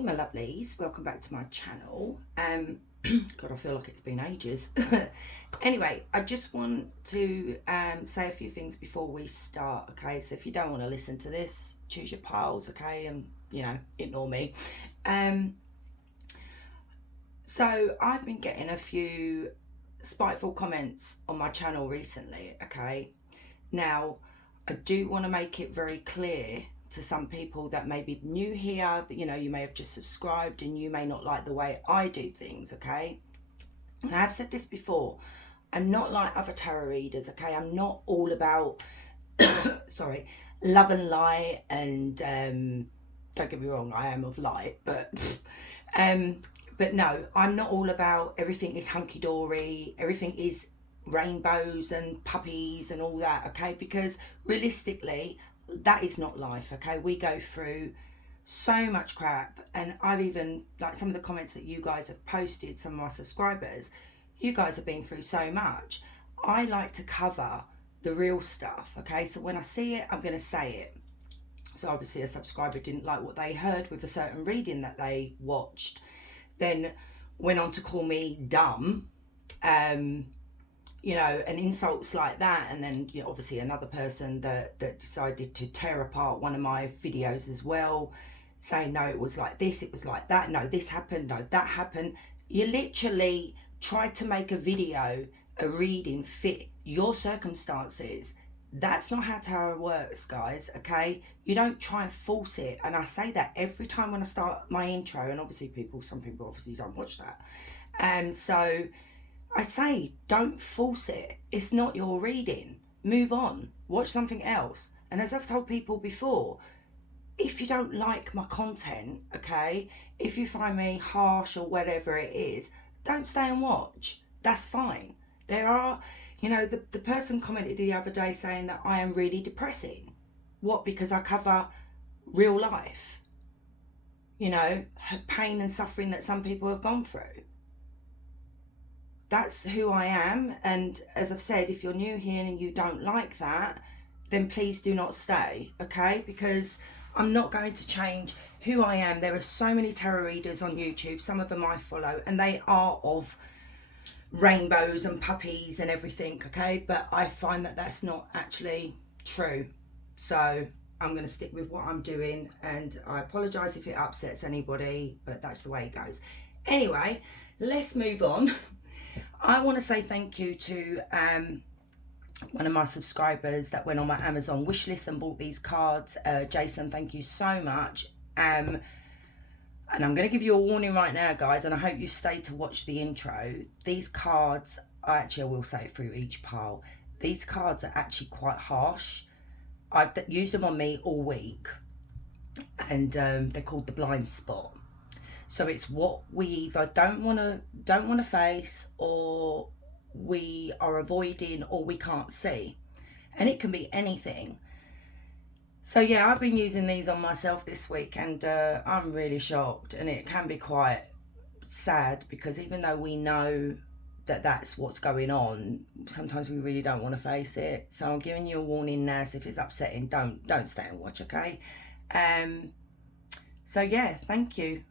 Hey my lovelies, welcome back to my channel. God, I feel like it's been ages. Anyway, I just want to say a few things before we start, okay? So if you don't want to listen to this, choose your piles, okay? And, you know, ignore me. So I've been getting a few spiteful comments on my channel recently, okay? Now, I do want to make it very clear to some people that may be new here, that, you know, you may have just subscribed and you may not like the way I do things, okay? And I've said this before, I'm not like other tarot readers, okay? I'm not all about, sorry, love and light and, don't get me wrong, I am of light, but no, I'm not all about everything is hunky-dory, everything is rainbows and puppies and all that, okay? Because realistically, that is not life, okay? We go through so much crap, and I've even, like, some of the comments that you guys have posted, some of my subscribers, you guys have been through so much. I like to cover the real stuff, okay? So when I see it, I'm going to say it. So obviously a subscriber didn't like what they heard with a certain reading that they watched, then went on to call me dumb, you know, and insults like that. And then, you know, obviously another person that decided to tear apart one of my videos as well, saying, no, it was like this, it was like that, no, this happened, no, that happened. You literally try to make a video, a reading fit your circumstances. That's not how tarot works, guys, okay? You don't try and force it. And I say that every time when I start my intro, and obviously some people obviously don't watch that. So I say, don't force it. It's not your reading. Move on. Watch something else. And as I've told people before, if you don't like my content, okay, if you find me harsh or whatever it is, don't stay and watch. That's fine. There are, you know, the person commented the other day saying that I am really depressing. What? Because I cover real life, you know, pain and suffering that some people have gone through. That's who I am. And as I've said, if you're new here and you don't like that, then please do not stay, okay? Because I'm not going to change who I am. There are so many tarot readers on YouTube, some of them I follow, and they are of rainbows and puppies and everything, okay? But I find that that's not actually true. So I'm going to stick with what I'm doing, and I apologise if it upsets anybody, but that's the way it goes. Anyway, let's move on. I want to say thank you to one of my subscribers that went on my Amazon wishlist and bought these cards. Jason, thank you so much. And I'm going to give you a warning right now, guys, and I hope you stay to watch the intro. These cards, I will say it through each pile. These cards are actually quite harsh. I've used them on me all week, and they're called the blind spot. So it's what we either don't want to face, or we are avoiding, or we can't see, and it can be anything. So yeah, I've been using these on myself this week, and I'm really shocked, and it can be quite sad, because even though we know that that's what's going on, sometimes we really don't want to face it. So I'm giving you a warning now, so if it's upsetting, don't stay and watch, okay? So yeah, thank you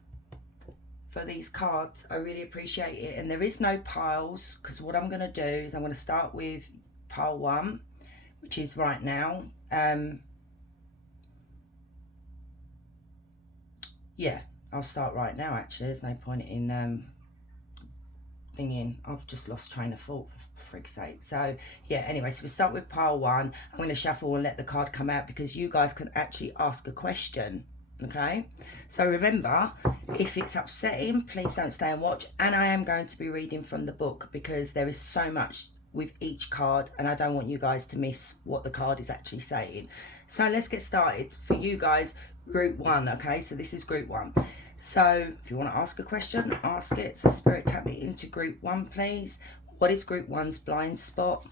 for these cards. I really appreciate it. And there is no piles, because what I'm going to do is I'm going to start with pile 1, which is right now. Yeah, I'll start right now, actually. There's no point in thinking. I've just lost train of thought, for frig's sake. So yeah, anyway, so we start with pile 1. I'm going to shuffle and let the card come out, because you guys can actually ask a question, okay? So remember, if it's upsetting, please don't stay and watch. And I am going to be reading from the book, because there is so much with each card, and I don't want you guys to miss what the card is actually saying. So let's get started. For you guys, group 1, okay? So this is group 1. So if you want to ask a question, ask it. So Spirit, tap me into group 1, please. What is group 1's blind spot?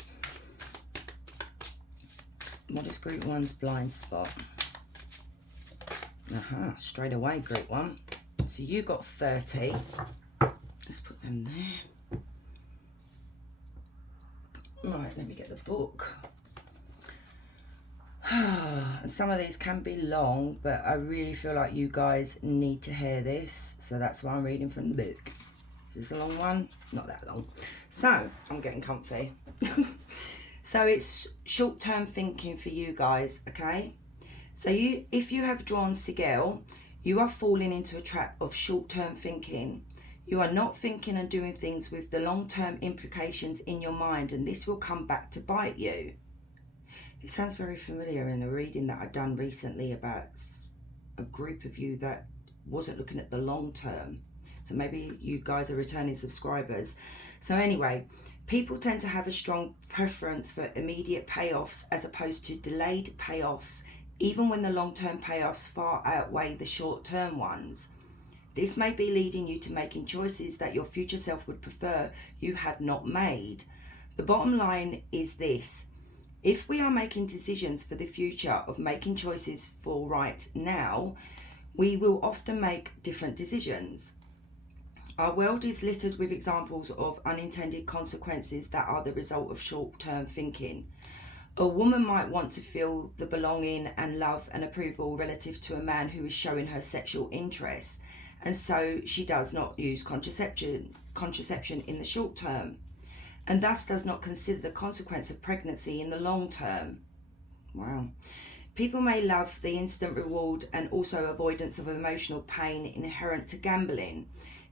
What is group 1's blind spot? Straight away, group 1. So you got 30. Let's put them there. Right, let me get the book. Some of these can be long, but I really feel like you guys need to hear this. So that's why I'm reading from the book. Is this a long one? Not that long. So, I'm getting comfy. So it's short-term thinking for you guys, okay? So if you have drawn Sigil, you are falling into a trap of short-term thinking. You are not thinking and doing things with the long-term implications in your mind, and this will come back to bite you. It sounds very familiar in a reading that I've done recently about a group of you that wasn't looking at the long term. So maybe you guys are returning subscribers. So anyway, people tend to have a strong preference for immediate payoffs as opposed to delayed payoffs, even when the long-term payoffs far outweigh the short-term ones. This may be leading you to making choices that your future self would prefer you had not made. The bottom line is this: if we are making decisions for the future of making choices for right now, we will often make different decisions. Our world is littered with examples of unintended consequences that are the result of short-term thinking. A woman might want to feel the belonging and love and approval relative to a man who is showing her sexual interest, and so she does not use contraception in the short term, and thus does not consider the consequence of pregnancy in the long term. Wow. People may love the instant reward and also avoidance of emotional pain inherent to gambling.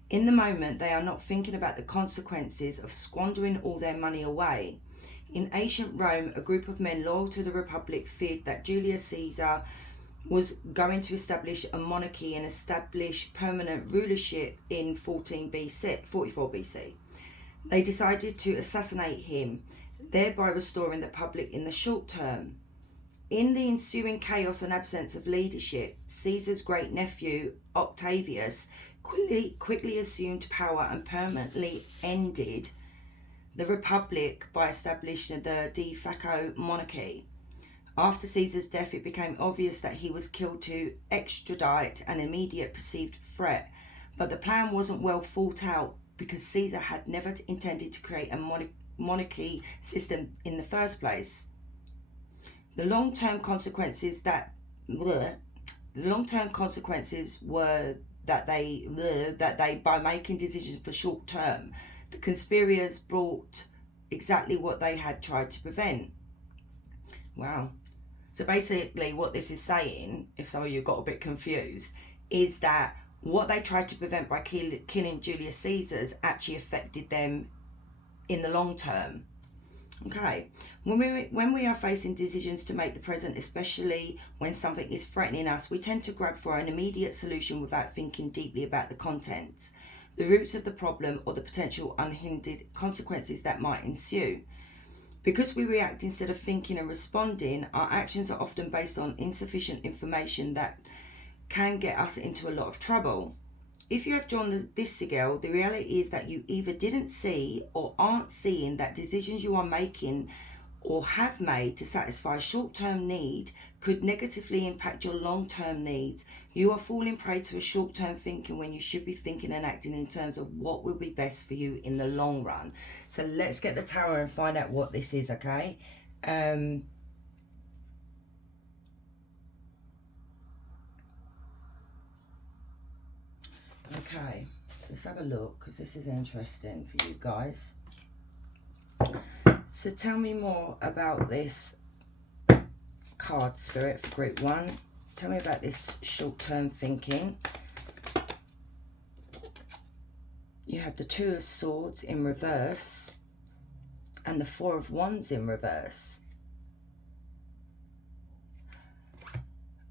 In the moment, they are not thinking about the consequences of squandering all their money away. In ancient Rome, a group of men loyal to the Republic feared that Julius Caesar was going to establish a monarchy and establish permanent rulership in 44 BC. They decided to assassinate him, thereby restoring the public in the short term. In the ensuing chaos and absence of leadership, Caesar's great nephew, Octavius, quickly assumed power and permanently ended the Republic by establishing the de facto monarchy. After Caesar's death, it became obvious that he was killed to extradite an immediate perceived threat, but the plan wasn't well thought out because Caesar had never intended to create a monarchy system in the first place. The long-term consequences were that they by making decisions for short term, the conspirators brought exactly what they had tried to prevent. Wow. So basically what this is saying, if some of you got a bit confused, is that what they tried to prevent by killing Julius Caesar actually affected them in the long term. Okay, when we are facing decisions to make the present, especially when something is threatening us, we tend to grab for an immediate solution without thinking deeply about the contents, the roots of the problem, or the potential unhindered consequences that might ensue. Because we react instead of thinking and responding, our actions are often based on insufficient information that can get us into a lot of trouble. If you have drawn this Sigil, the reality is that you either didn't see or aren't seeing that decisions you are making or have made to satisfy short-term need could negatively impact your long-term needs. You are falling prey to a short-term thinking when you should be thinking and acting in terms of what will be best for you in the long run. So let's get the tarot and find out what this is, okay? Okay, let's have a look because this is interesting for you guys. So tell me more about this card, Spirit, for group 1. Tell me about this short-term thinking. You have the 2 of Swords in reverse and the 4 of Wands in reverse.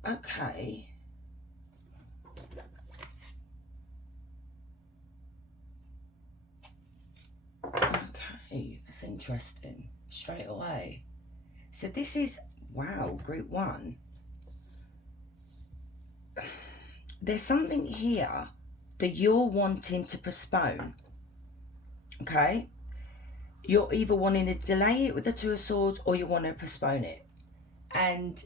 Okay. Okay, that's interesting. Straight away. So this is, wow, group 1. There's something here that you're wanting to postpone. Okay? You're either wanting to delay it with the 2 of Swords or you want to postpone it. And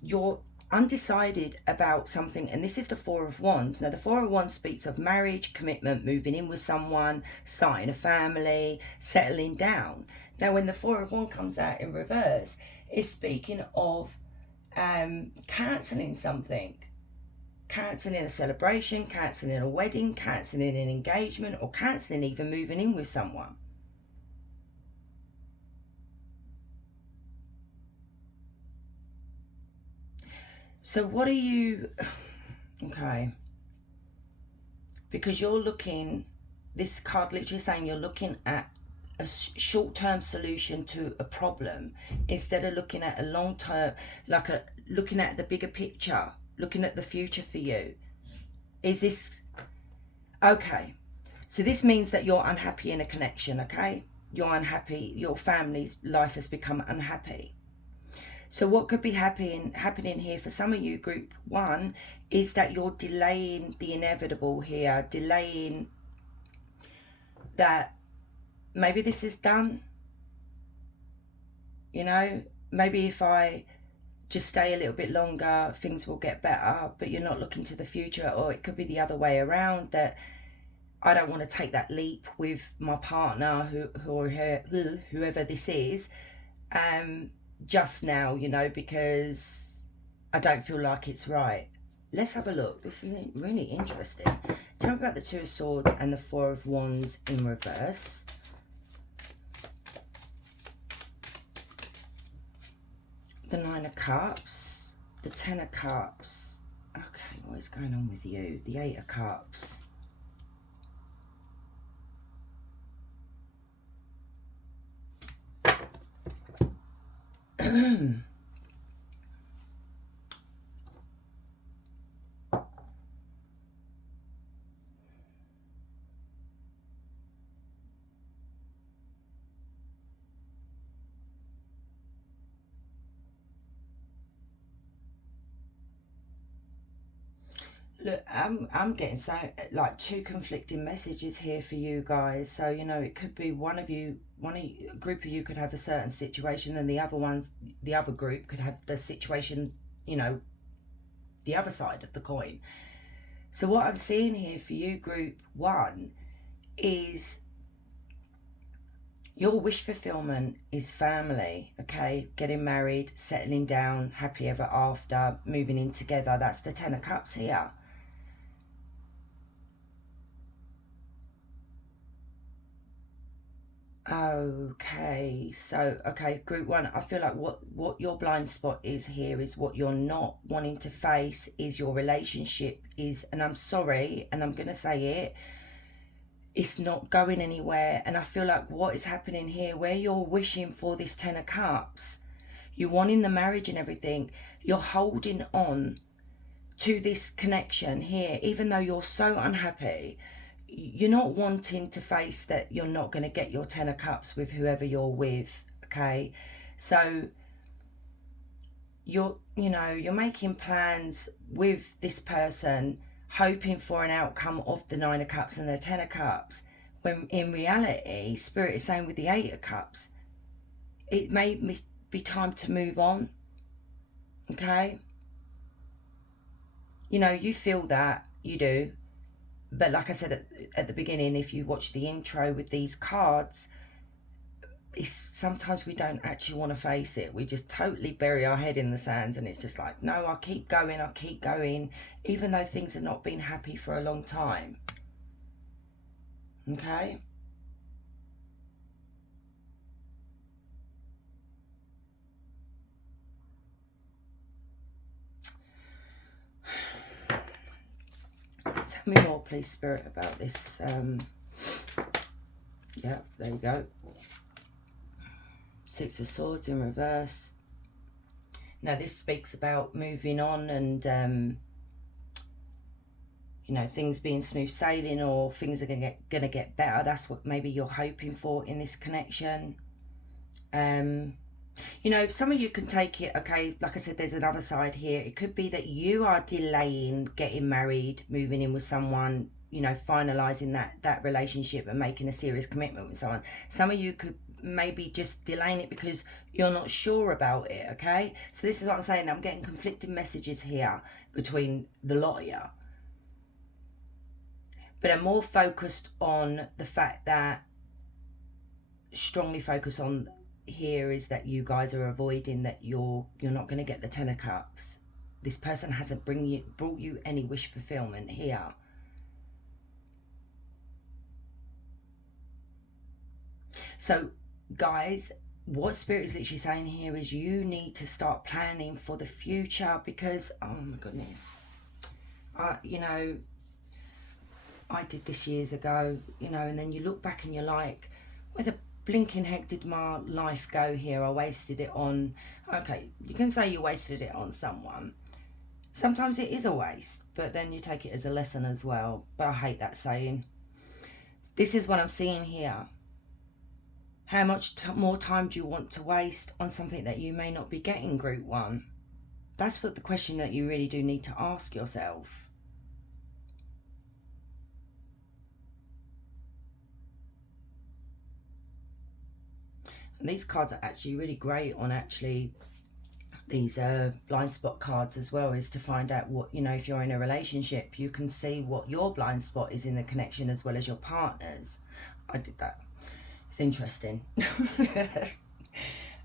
you're undecided about something, and this is the 4 of Wands. Now the 4 of Wands speaks of marriage, commitment, moving in with someone, starting a family, settling down. Now when the 4 of Wands comes out in reverse, It's speaking of cancelling something. Cancelling a celebration, cancelling a wedding, cancelling an engagement, or cancelling even moving in with someone. So what are you... Okay. Because you're looking... This card literally saying you're looking at a short-term solution to a problem instead of looking at a long-term, looking at the bigger picture, looking at the future for you. Is this okay? So this means that you're unhappy in a connection. Okay, you're unhappy, your family's life has become unhappy. So what could be happening here for some of you, group 1, is that you're delaying the inevitable here, delaying that maybe this is done, you know, maybe if I just stay a little bit longer, things will get better, but you're not looking to the future. Or it could be the other way around, that I don't want to take that leap with my partner, whoever this is, just now, you know, because I don't feel like it's right. Let's have a look. This is really interesting. Tell me about the 2 of Swords and the 4 of Wands in reverse. The 9 of Cups, the 10 of Cups. Okay, what is going on with you? The 8 of Cups. Look, I'm getting so like 2 conflicting messages here for you guys. So you know, it could be a group of you could have a certain situation, and the other group could have the situation, you know, the other side of the coin. So what I'm seeing here for you, group 1, is your wish fulfillment is family, okay? Getting married, settling down, happily ever after, moving in together. That's the 10 of Cups here. Okay, so okay, group 1, I feel like what your blind spot is here is what you're not wanting to face is your relationship is, and I'm sorry, and I'm gonna say it, it's not going anywhere. And I feel like what is happening here, where you're wishing for this 10 of Cups, you're wanting the marriage and everything, you're holding on to this connection here, even though you're so unhappy. You're not wanting to face that you're not going to get your 10 of Cups with whoever you're with, okay? So you're making plans with this person, hoping for an outcome of the 9 of Cups and the 10 of Cups, when in reality, Spirit is saying with the 8 of Cups, it may be time to move on, okay? You know, you feel that, you do. But like I said at the beginning, if you watch the intro with these cards, sometimes we don't actually want to face it. We just totally bury our head in the sands, and it's just like, no, I'll keep going, even though things have not been happy for a long time. Okay? Tell me more, please, Spirit, about this. Yeah, there you go. 6 of Swords in reverse. Now, this speaks about moving on and, you know, things being smooth sailing, or things are gonna get better. That's what maybe you're hoping for in this connection. You know, some of you can take it, okay, like I said, there's another side here. It could be that you are delaying getting married, moving in with someone, you know, finalising that relationship and making a serious commitment with someone. Some of you could maybe just delaying it because you're not sure about it, okay? So this is what I'm saying. I'm getting conflicting messages here between the lot of you. But I'm more focused on the fact that, strongly focused on here is that you guys are avoiding that you're not going to get the Ten of Cups. This person hasn't brought you any wish fulfillment here. So guys, what Spirit is literally saying here is you need to start planning for the future, because oh my goodness, you know, I did this years ago, you know, and then you look back and you're like, where the blinking heck did my life go here? I wasted it on, okay, you can say you wasted it on someone. Sometimes it is a waste, but then you take it as a lesson as well. But I hate that saying. This is what I'm seeing here. How much more time do you want to waste on something that you may not be getting, Group 1? That's what the question that you really do need to ask yourself. And these cards are actually really great on actually these blind spot cards as well, is to find out what, you know, if you're in a relationship, you can see what your blind spot is in the connection as well as your partner's. I did that. It's interesting.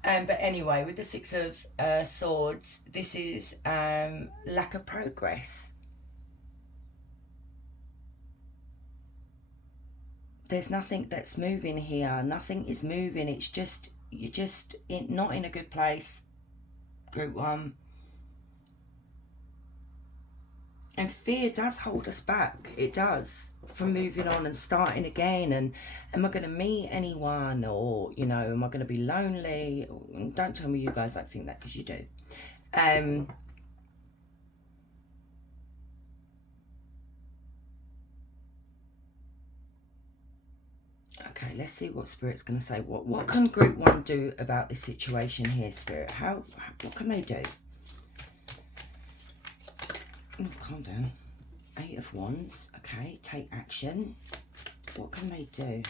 But anyway, with the Six of Swords, this is lack of progress. There's nothing that's moving here. Nothing is moving. It's just, you're just not in a good place, Group 1. And fear does hold us back. It does, from moving on and starting again. And am I going to meet anyone? Or, you know, am I going to be lonely? Don't tell me you guys don't think that, because you do. Okay, let's see what Spirit's going to say. What can Group 1 do about this situation here, Spirit? What can they do? Oh, calm down. 8 of Wands. Okay, take action. What can they do?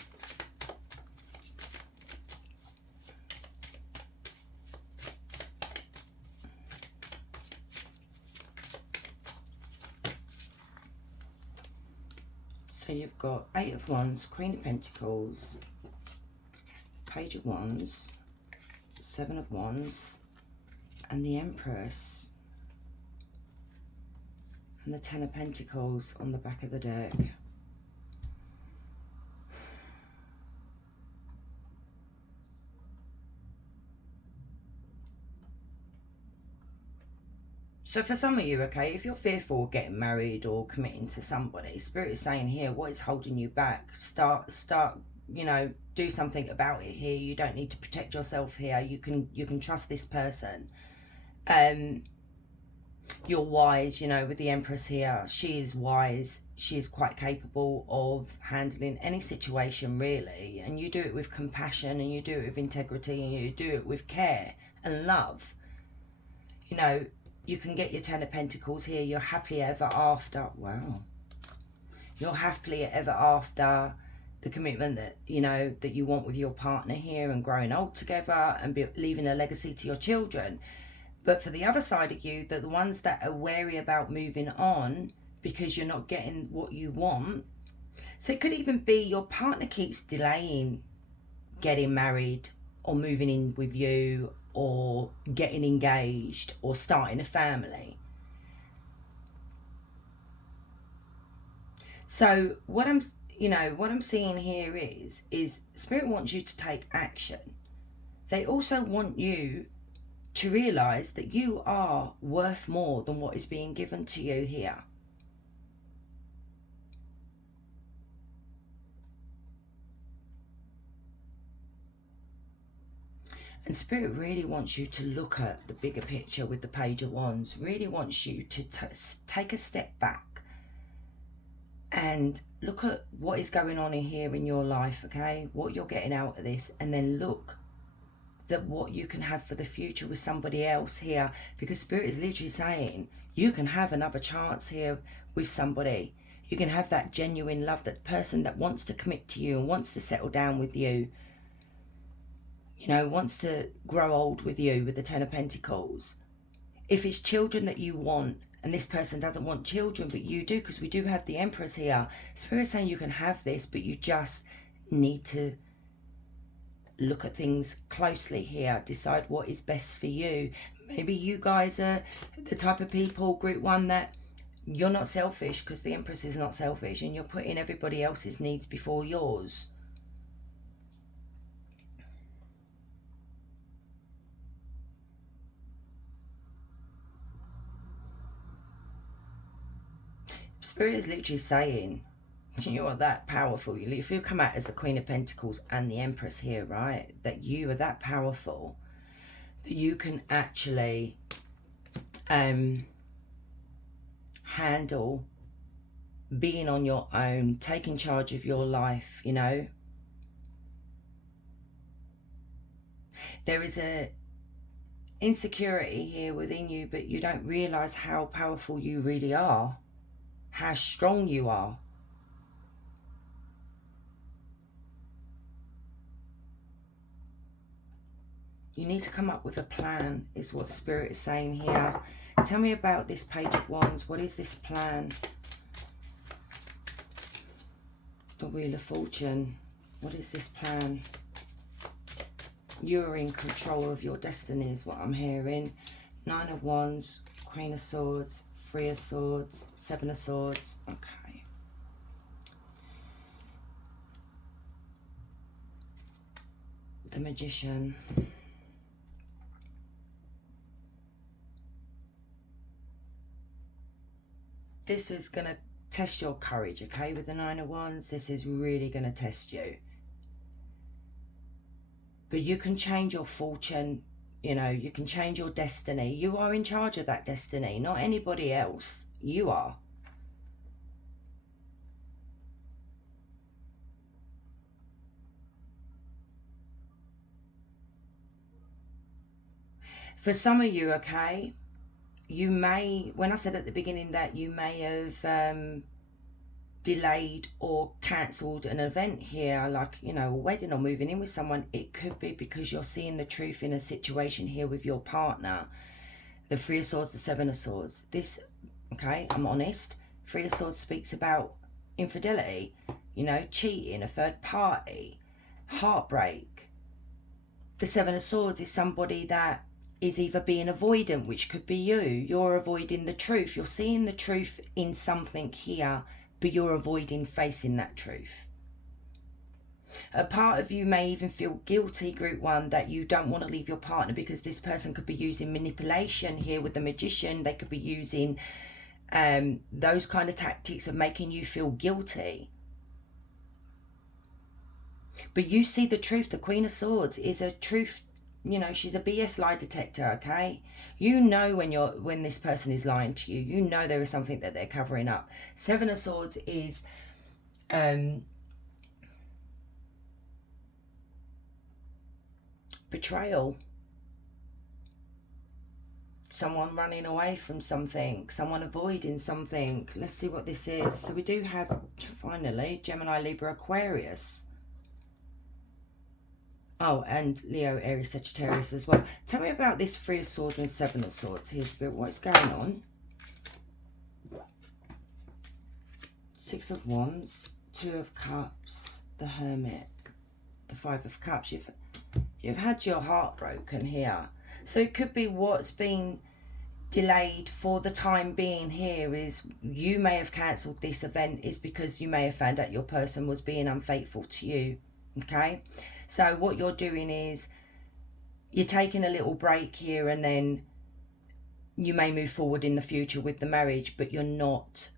So you've got 8 of Wands, Queen of Pentacles, Page of Wands, 7 of Wands, and the Empress, and the 10 of Pentacles on the back of the deck. So for some of you, okay, if you're fearful of getting married or committing to somebody, Spirit is saying here, what is holding you back? Start, you know, do something about it here. You don't need to protect yourself here. You can trust this person. You're wise, you know, with the Empress here. She is wise. She is quite capable of handling any situation, really. And you do it with compassion, and you do it with integrity, and you do it with care and love. You know, you can get your 10 of Pentacles here. You're happily ever after. Wow. You're happily ever after the commitment that, you know, that you want with your partner here, and growing old together and leaving a legacy to your children. But for the other side of you, the ones that are wary about moving on because you're not getting what you want. So it could even be your partner keeps delaying getting married or moving in with you, or getting engaged, or starting a family. So what I'm seeing here is Spirit wants you to take action. They also want you to realize that you are worth more than what is being given to you here. And Spirit really wants you to look at the bigger picture with the Page of Wands. Really wants you to take a step back and look at what is going on in here in your life, okay? What you're getting out of this, and then look at what you can have for the future with somebody else here. Because Spirit is literally saying you can have another chance here with somebody. You can have that genuine love, that person that wants to commit to you and wants to settle down with you. You know, wants to grow old with you with the 10 of Pentacles. If it's children that you want, and this person doesn't want children, but you do, because we do have the Empress here. Spirit saying you can have this, but you just need to look at things closely here, decide what is best for you. Maybe you guys are the type of people, group one, that you're not selfish, because the Empress is not selfish, and you're putting everybody else's needs before yours. Spirit is literally saying, you are that powerful. If you come out as the Queen of Pentacles and the Empress here, right, that you are that powerful, that you can actually handle being on your own, taking charge of your life, you know. There is a insecurity here within you, but you don't realize how powerful you really are, how strong you are. You need to come up with a plan, is what Spirit is saying here. Tell me about this Page of Wands. What is this plan? The Wheel of Fortune. What is this plan? You're in control of your destiny is what I'm hearing. Nine of Wands, Queen of Swords, Three of Swords, Seven of Swords. Okay. The Magician. This is going to test your courage, okay? With the Nine of Wands, this is really going to test you. But you can change your fortune, you know, you can change your destiny. You are in charge of that destiny, not anybody else. You are. For some of you, okay, you may, when I said at the beginning that you may have delayed or cancelled an event here, like, you know, a wedding or moving in with someone, it could be because you're seeing the truth in a situation here with your partner. The Three of Swords, the Seven of Swords. This, okay, I'm honest, Three of Swords speaks about infidelity, you know, cheating, a third party, heartbreak. The Seven of Swords is somebody that is either being avoidant, which could be you. You're avoiding the truth. You're seeing the truth in something here, but you're avoiding facing that truth. A part of you may even feel guilty, group one, that you don't want to leave your partner because this person could be using manipulation here with the Magician. They could be using those kind of tactics of making you feel guilty. But you see the truth. The Queen of Swords is a truth. You know, she's a BS lie detector, okay? You know when this person is lying to you. You know there is something that they're covering up. Seven of Swords is betrayal. Someone running away from something. Someone avoiding something. Let's see what this is. So we do have, finally, Gemini, Libra, Aquarius. Oh, and Leo, Aries, Sagittarius as well. Tell me about this Three of Swords and Seven of Swords here, Spirit. What's going on? Six of Wands, Two of Cups, the Hermit, the Five of Cups. You've had your heart broken here. So it could be what's been delayed for the time being here is you may have cancelled this event is because you may have found out your person was being unfaithful to you. Okay? So what you're doing is you're taking a little break here, and then you may move forward in the future with the marriage, but you're not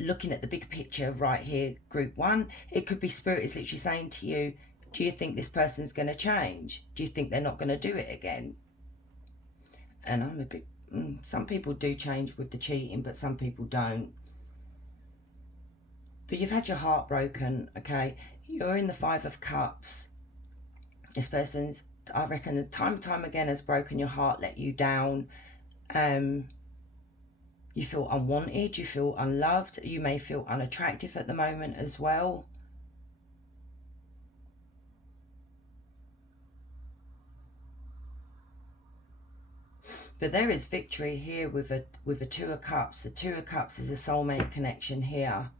looking at the big picture right here, group one. It could be Spirit is literally saying to you, do you think this person's going to change? Do you think they're not going to do it again? And I'm a bit, some people do change with the cheating, but some people don't. But you've had your heart broken, okay? You're in the Five of Cups. This person's, I reckon, time and time again has broken your heart, let you down. You feel unwanted, you feel unloved, you may feel unattractive at the moment as well. But there is victory here with a Two of Cups. The Two of Cups is a soulmate connection here.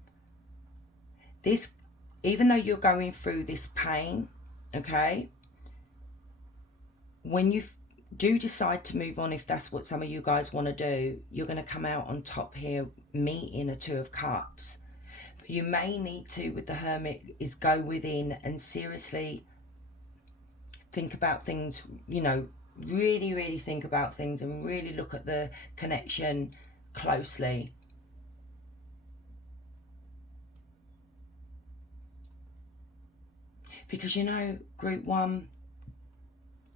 This, even though you're going through this pain, okay, when you do decide to move on, if that's what some of you guys want to do, you're going to come out on top here, meeting a Two of Cups. But you may need to, with the Hermit, is go within and seriously think about things, you know, really think about things and really look at the connection closely. Because, you know, group one,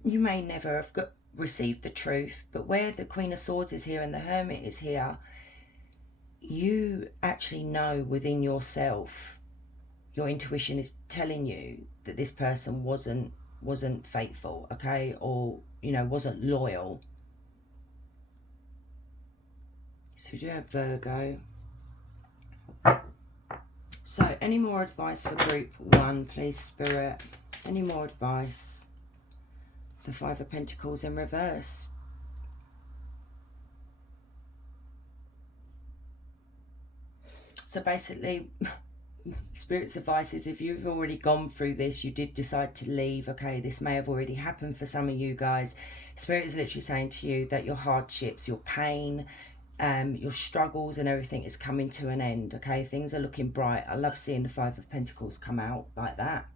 you may never have received the truth, but where the Queen of Swords is here and the Hermit is here, you actually know within yourself, your intuition is telling you that this person wasn't faithful, okay, or, you know, wasn't loyal. So we do have Virgo. So any more advice for group one, please, Spirit? Any more advice? The Five of Pentacles in reverse. So basically, Spirit's advice is, if you've already gone through this, you did decide to leave, okay, this may have already happened for some of you guys. Spirit is literally saying to you that your hardships, your pain, your struggles and everything is coming to an end, okay? Things are looking bright. I love seeing the Five of Pentacles come out like that.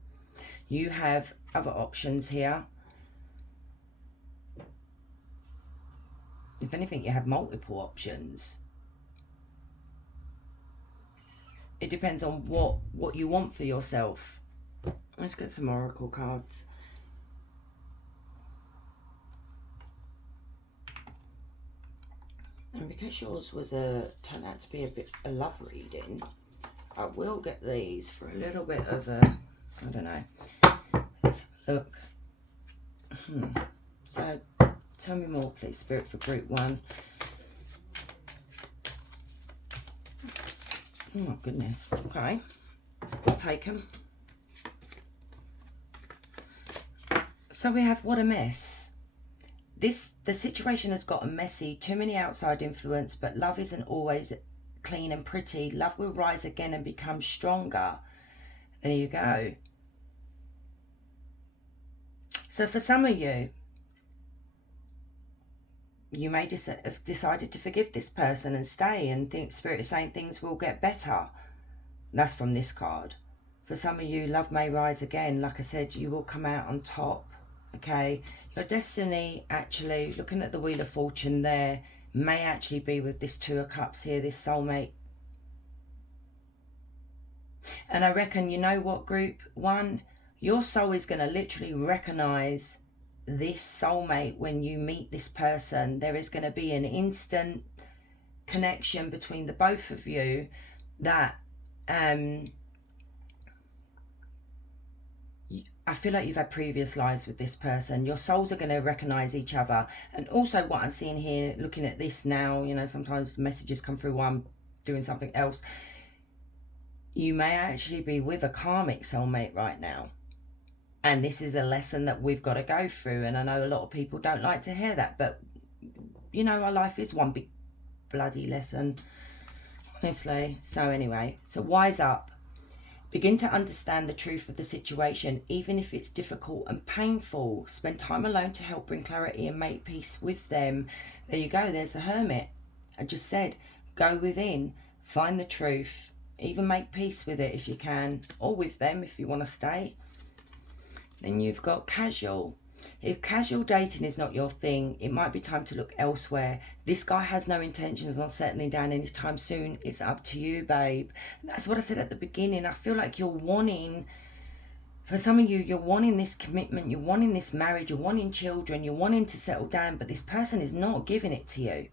You have other options here. If anything, you have multiple options. It depends on what you want for yourself. Let's get some oracle cards. And because yours was turned out to be a love reading, I will get these for a little bit of a, I don't know. Let's have a look. So tell me more, please, Spirit, for group one. Oh my goodness. Okay, we'll take them. So we have what a mess. The situation has gotten messy, too many outside influence, but love isn't always clean and pretty. Love will rise again and become stronger. There you go. So for some of you, you may have decided to forgive this person and stay, and think Spirit is saying things will get better. That's from this card. For some of you, love may rise again. Like I said, you will come out on top. Okay, your destiny, actually, looking at the Wheel of Fortune there, may actually be with this Two of Cups here, this soulmate. And I reckon, you know what, group one, your soul is going to literally recognize this soulmate when you meet this person. There is going to be an instant connection between the both of you that I feel like you've had previous lives with this person. Your souls are going to recognize each other. And also what I'm seeing here, looking at this now, you know, sometimes messages come through while I'm doing something else. You may actually be with a karmic soulmate right now. And this is a lesson that we've got to go through. And I know a lot of people don't like to hear that. But, you know, our life is one big bloody lesson. Honestly. So anyway, so wise up. Begin to understand the truth of the situation, even if it's difficult and painful. Spend time alone to help bring clarity and make peace with them. There you go. There's the Hermit. I just said, go within, find the truth, even make peace with it if you can, or with them if you want to stay. Then you've got casual. If casual dating is not your thing, it might be time to look elsewhere. This guy has no intentions on settling down anytime soon. It's up to you, babe. That's what I said at the beginning. I feel like you're wanting, for some of you, you're wanting this commitment, you're wanting this marriage, you're wanting children, you're wanting to settle down, but this person is not giving it to you.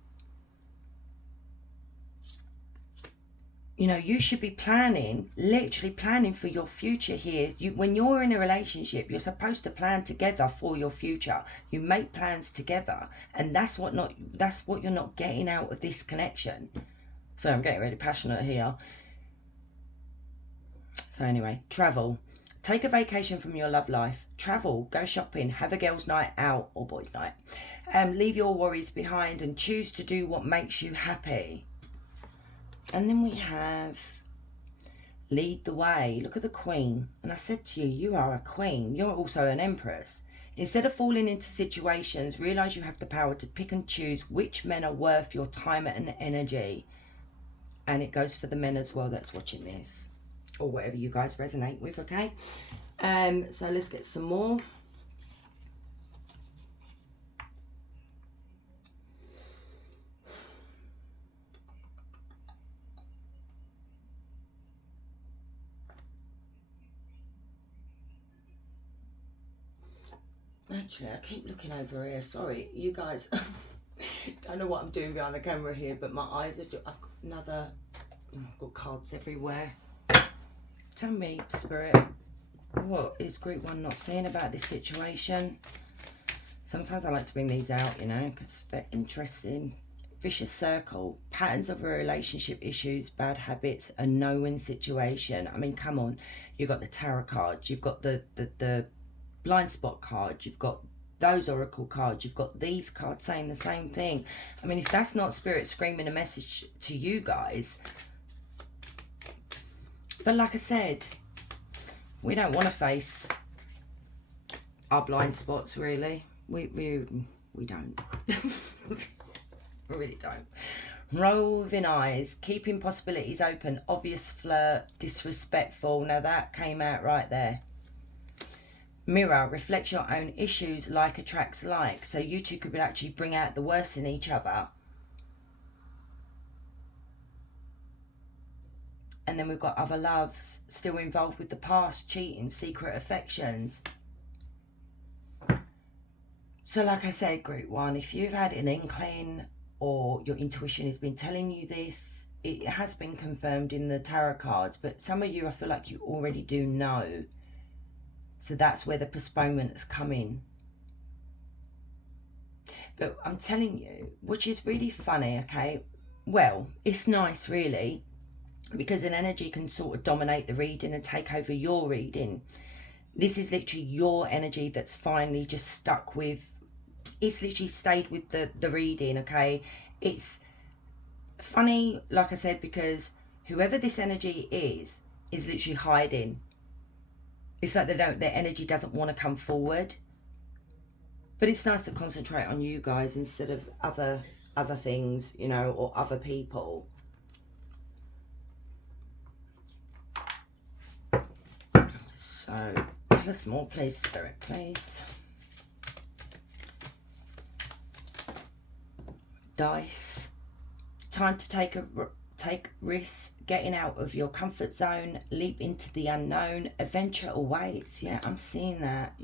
You know, you should be planning, literally planning for your future here. When you're in a relationship, you're supposed to plan together for your future. You make plans together, and that's what you're not getting out of this connection. So I'm getting really passionate here. So anyway, travel. Take a vacation from your love life. Travel, go shopping, have a girls' night out or boys' night. Leave your worries behind and choose to do what makes you happy. And then we have lead the way. Look at the Queen. And I said to you, you are a queen. You're also an empress. Instead of falling into situations, realize you have the power to pick and choose which men are worth your time and energy. And it goes for the men as well that's watching this, or whatever you guys resonate with, okay? So let's get some more. Actually, I keep looking over here. Sorry, you guys. Don't know what I'm doing behind the camera here, but my eyes are... I've got another... I've got cards everywhere. Tell me, Spirit, what is Group 1 not seeing about this situation? Sometimes I like to bring these out, you know, because they're interesting. Vicious circle. Patterns of a relationship issues, bad habits, a no-win situation. I mean, come on. You've got the tarot cards. You've got the blind spot card, you've got those oracle cards, you've got these cards saying the same thing. I mean, if that's not Spirit screaming a message to you guys. But like I said, we don't want to face our blind spots, really. We don't. We really don't. Roving eyes, keeping possibilities open, obvious flirt, disrespectful. Now that came out right there. Mirror reflects your own issues, like attracts like. So you two could actually bring out the worst in each other. And then we've got other loves still involved with the past, cheating, secret affections. So like I said, Group 1, if you've had an inkling or your intuition has been telling you this, it has been confirmed in the tarot cards. But some of you, I feel like you already do know. So that's where the postponement has come in. But I'm telling you, which is really funny, okay? Well, it's nice, really, because an energy can sort of dominate the reading and take over your reading. This is literally your energy that's finally just stuck with... It's literally stayed with the reading, okay? It's funny, like I said, because whoever this energy is literally hiding. It's like their energy doesn't want to come forward. But it's nice to concentrate on you guys instead of other things, you know, or other people. So, tell us more, please, Spirit, please. Dice. Time to take risks, getting out of your comfort zone, leap into the unknown, adventure awaits. Yeah, I'm seeing that.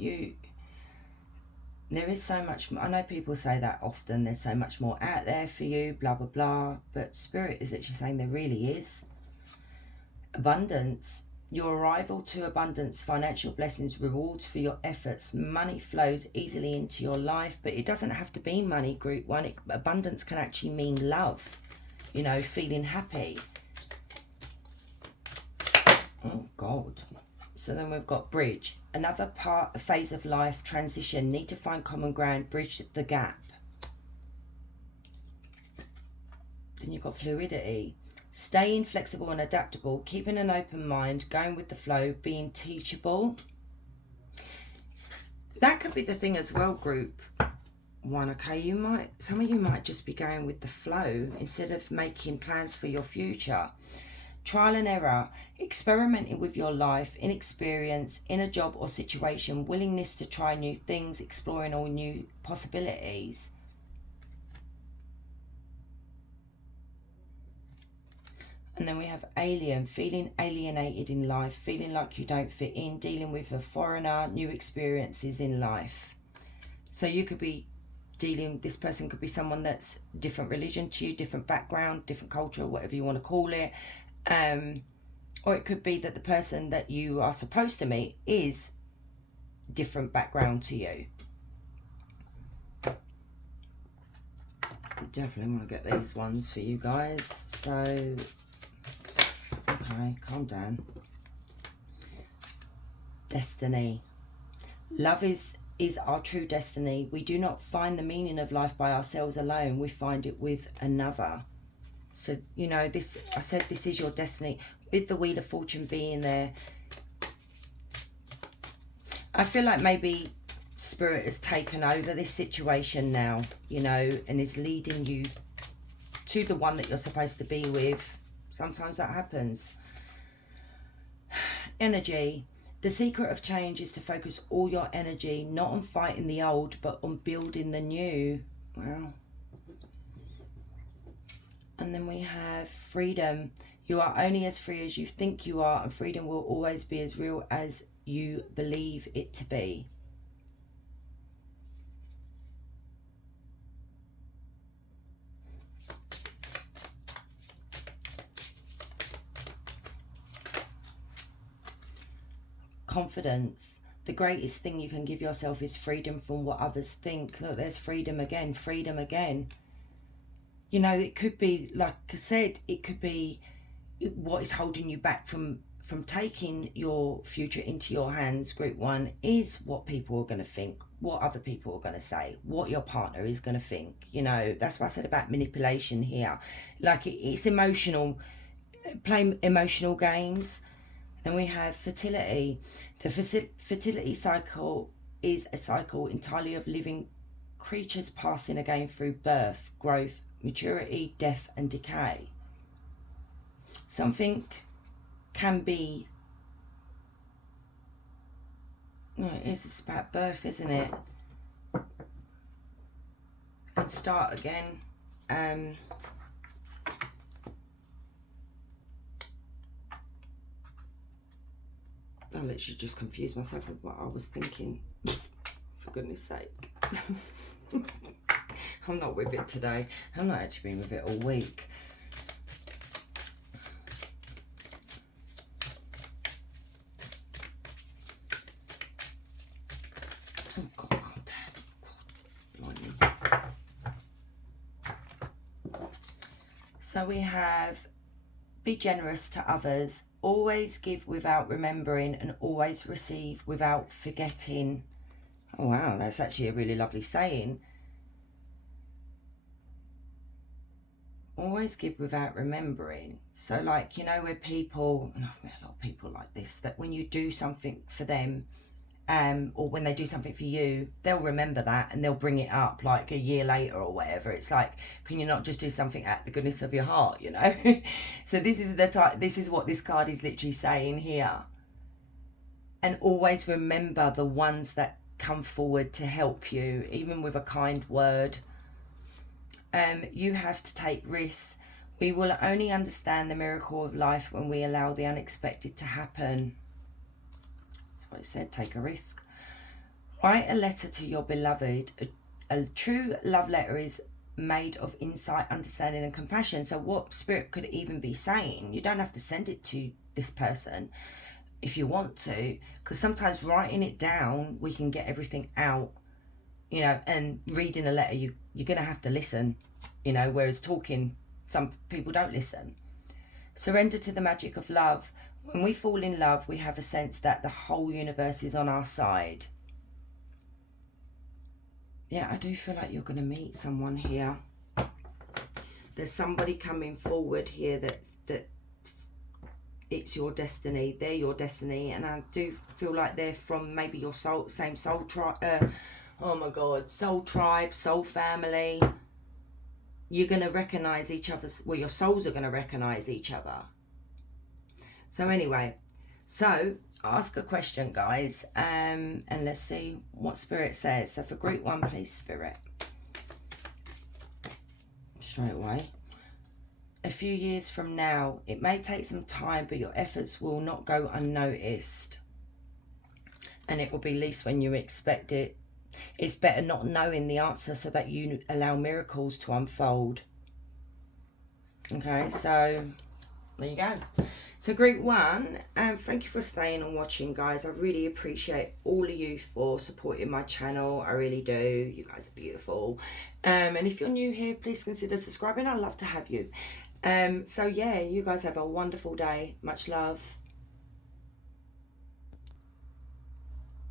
There is so much more. I know people say that often, there's so much more out there for you, blah blah blah, but Spirit is actually saying there really is. Abundance. Your arrival to abundance, financial blessings, rewards for your efforts, money flows easily into your life, but it doesn't have to be money, Group 1. Abundance can actually mean love, you know, feeling happy. Oh God. So then we've got bridge. Another a phase of life, transition, need to find common ground, bridge the gap. Then you've got fluidity. Staying flexible and adaptable, keeping an open mind, going with the flow, being teachable. That could be the thing as well, Group 1, okay? Some of you might just be going with the flow instead of making plans for your future. Trial and error, experimenting with your life, inexperience in a job or situation, willingness to try new things, exploring all new possibilities. And then we have alien, feeling alienated in life, feeling like you don't fit in, dealing with a foreigner, new experiences in life. So you could be this person could be someone that's different religion to you, different background, different culture, whatever you want to call it. Or it could be that the person that you are supposed to meet is different background to you. Definitely want to get these ones for you guys. So... okay, calm down. Destiny. Love is our true destiny. We do not find the meaning of life by ourselves alone. We find it with another. So, you know, I said this is your destiny. With the Wheel of Fortune being there, I feel like maybe Spirit has taken over this situation now, you know, and is leading you to the one that you're supposed to be with. Sometimes that happens. Energy. The secret of change is to focus all your energy not on fighting the old, but on building the new. Wow. And then we have freedom. You are only as free as you think you are, and freedom will always be as real as you believe it to be. Confidence. The greatest thing you can give yourself is freedom from what others think. Look, there's freedom again, freedom again. You know, it could be, like I said, it could be what is holding you back from taking your future into your hands. Group 1 is what people are going to think, what other people are going to say, what your partner is going to think. You know, that's what I said about manipulation here. Like, it's emotional, playing emotional games. Then we have fertility. The fertility cycle is a cycle entirely of living creatures passing again through birth, growth, maturity, death and decay. Something can be... No, it is. It's about birth, isn't it? You can start again. I literally just confused myself with what I was thinking. For goodness sake. I'm not with it today. I'm not actually been with it all week. Oh God, calm down. So we have, be generous to others, always give without remembering, and always receive without forgetting. Oh wow, that's actually a really lovely saying. Always give without remembering. So, like, you know, where people, and I've met a lot of people like this, that when you do something for them, or when they do something for you, they'll remember that and they'll bring it up like a year later or whatever. It's like, can you not just do something out of the goodness of your heart, you know? So this is the type, this is what this card is literally saying here. And always remember the ones that come forward to help you, even with a kind word. You have to take risks. We will only understand the miracle of life when we allow the unexpected to happen. That's what it said, take a risk. Write a letter to your beloved. A true love letter is made of insight, understanding and compassion. So what Spirit could even be saying, you don't have to send it to this person if you want to, because sometimes writing it down, we can get everything out, you know, and reading a letter, you're going to have to listen, you know, whereas talking, some people don't listen. Surrender to the magic of love. When we fall in love, we have a sense that the whole universe is on our side. Yeah, I do feel like you're going to meet someone here. There's somebody coming forward here that it's your destiny. They're your destiny, and I do feel like they're from maybe your same soul tribe. Oh my God, soul tribe, soul family. You're going to recognize each other's, well, your souls are going to recognize each other. So anyway, so ask a question, guys, and let's see what Spirit says. So for group 1, please, Spirit. Straight away. A few years from now, it may take some time, but your efforts will not go unnoticed. And it will be least when you expect it. It's better not knowing the answer so that you allow miracles to unfold. Okay, so there you go. So group 1, thank you for staying and watching, guys. I really appreciate all of you for supporting my channel. I really do. You guys are beautiful. And if you're new here, please consider subscribing. I'd love to have you. So yeah, you guys have a wonderful day. Much love.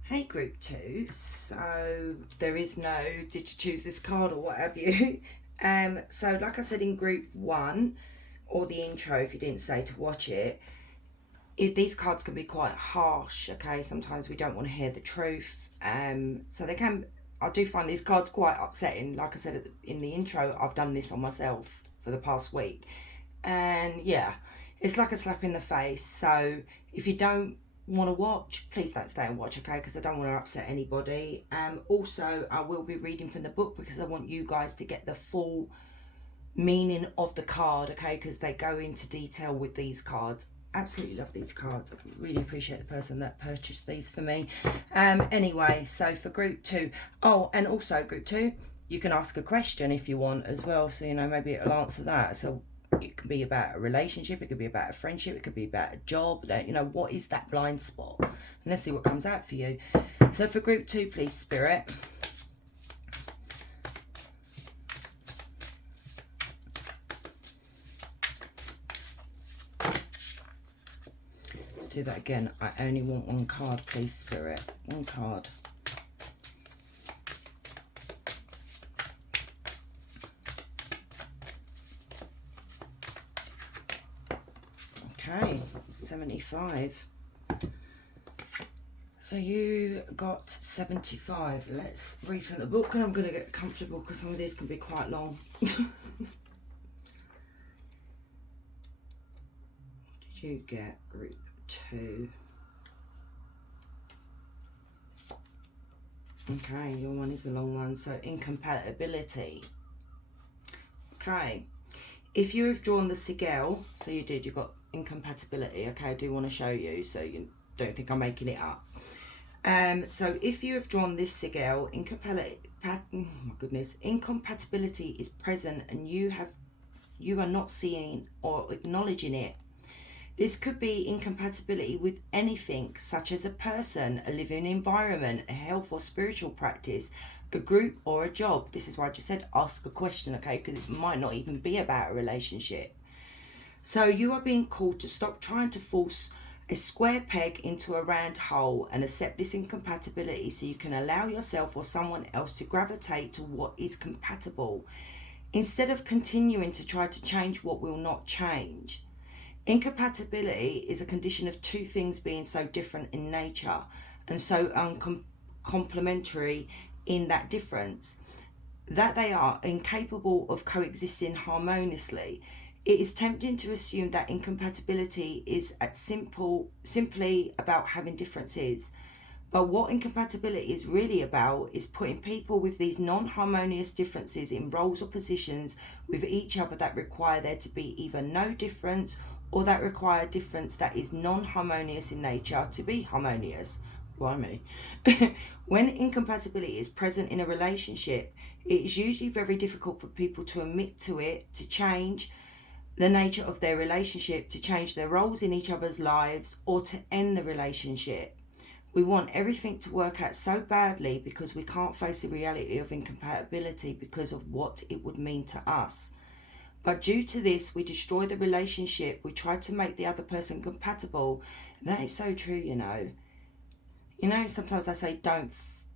Hey group 2, so there is no did you choose this card or what have you. So like I said in group 1, or the intro if you didn't stay to watch it, these cards can be quite harsh, okay? Sometimes we don't want to hear the truth. So they can, I do find these cards quite upsetting. Like I said in the intro, I've done this on myself for the past week. And yeah, it's like a slap in the face. So if you don't want to watch, please don't stay and watch, okay? Because I don't want to upset anybody. Also, I will be reading from the book because I want you guys to get the full meaning of the card, okay? Because they go into detail with these cards. Absolutely love these cards. I really appreciate the person that purchased these for me. Anyway, so for group 2, oh, and also group 2, you can ask a question if you want as well, so you know, maybe it'll answer that. So it could be about a relationship, it could be about a friendship, it could be about a job, you know, what is that blind spot? And let's see what comes out for you. So for group 2, please, Spirit. Do that again. I only want one card, please, Spirit. One card. Okay, 75. So you got 75. Let's read from the book, and I'm going to get comfortable because some of these can be quite long. What did you get, group 2? Okay, your one is a long one. So incompatibility. Okay, if you have drawn the Sigil, so you did, you got incompatibility. Okay, I do want to show you so you don't think I'm making it up. So if you have drawn this Sigil, incompatibility is present, and you are not seeing or acknowledging it. This could be incompatibility with anything, such as a person, a living environment, a health or spiritual practice, a group or a job. This is why I just said ask a question, okay? Because it might not even be about a relationship. So you are being called to stop trying to force a square peg into a round hole and accept this incompatibility, so you can allow yourself or someone else to gravitate to what is compatible, instead of continuing to try to change what will not change. Incompatibility is a condition of two things being so different in nature and so complementary in that difference, that they are incapable of coexisting harmoniously. It is tempting to assume that incompatibility is simply about having differences. But what incompatibility is really about is putting people with these non-harmonious differences in roles or positions with each other that require there to be either no difference or that require difference that is non-harmonious in nature to be harmonious. Blimey. When incompatibility is present in a relationship, it is usually very difficult for people to admit to it, to change the nature of their relationship, to change their roles in each other's lives, or to end the relationship. We want everything to work out so badly because we can't face the reality of incompatibility because of what it would mean to us. But due to this, we destroy the relationship. We try to make the other person compatible. And that is so true, you know. You know, sometimes I say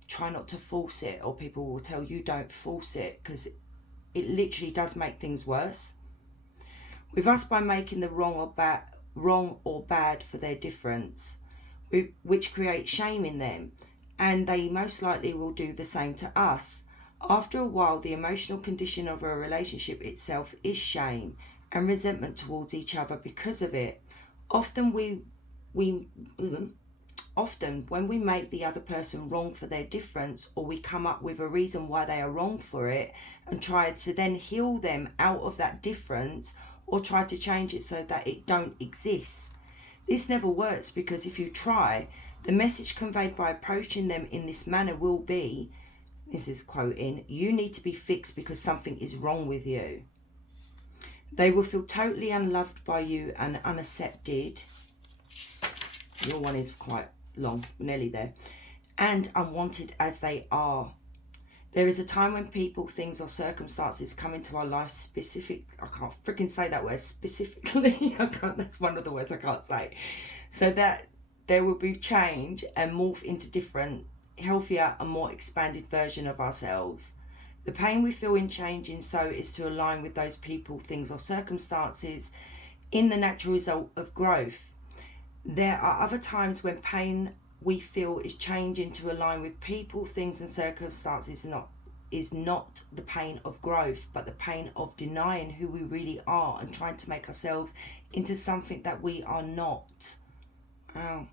try not to force it, or people will tell you don't force it, because it literally does make things worse. With us, by making the wrong or bad for their difference, which creates shame in them, and they most likely will do the same to us. After a while, the emotional condition of a relationship itself is shame and resentment towards each other because of it. Often when we make the other person wrong for their difference, or we come up with a reason why they are wrong for it and try to then heal them out of that difference, or try to change it so that it don't exist. This never works, because if you try, the message conveyed by approaching them in this manner will be, this is quoting, you need to be fixed because something is wrong with you. They will feel totally unloved by you and unaccepted. Your one is quite long, nearly there. And unwanted as they are. There is a time when people, things or circumstances come into our life I can't freaking say that word, specifically. That's one of the words I can't say. So that there will be change and morph into different, healthier and more expanded version of ourselves. The pain we feel in changing so is to align with those people, things or circumstances in the natural result of growth. There are other times when pain we feel is changing to align with people, things and circumstances is not the pain of growth, but the pain of denying who we really are and trying to make ourselves into something that we are not. Wow.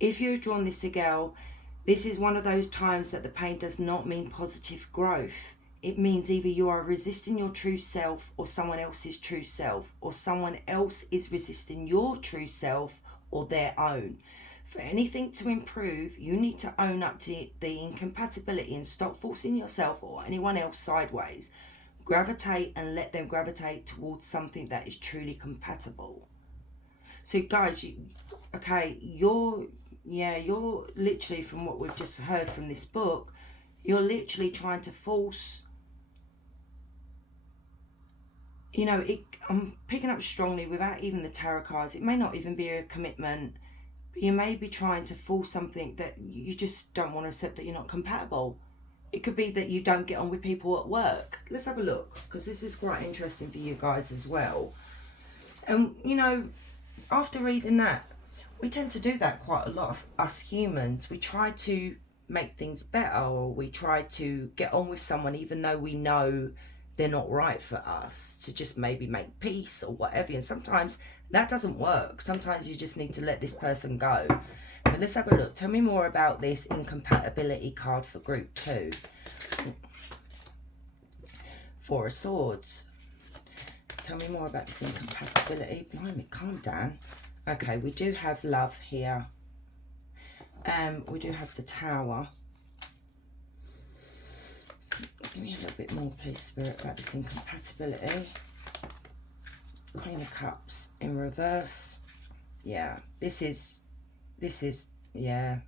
If you're drawn this girl, this is one of those times that the pain does not mean positive growth. It means either you are resisting your true self or someone else's true self, or someone else is resisting your true self or their own. For anything to improve, you need to own up to the incompatibility and stop forcing yourself or anyone else sideways. Gravitate and let them gravitate towards something that is truly compatible. So guys, you're literally, from what we've just heard from this book, you're literally trying to force, I'm picking up strongly without even the tarot cards. It may not even be a commitment, but you may be trying to force something that you just don't want to accept, that you're not compatible. It could be that you don't get on with people at work. Let's have a look, because this is quite interesting for you guys as well. And, after reading that, we tend to do that quite a lot, us humans. We try to make things better, or we try to get on with someone even though we know they're not right for us, to just maybe make peace or whatever. And sometimes that doesn't work. Sometimes you just need to let this person go. But let's have a look. Tell me more about this incompatibility card for group 2. Four of Swords. Tell me more about this incompatibility. Blimey, calm down. Okay, we do have love here. We do have the Tower. Give me a little bit more, please, Spirit, about this incompatibility. Queen of Cups in reverse. Yeah, this is, yeah.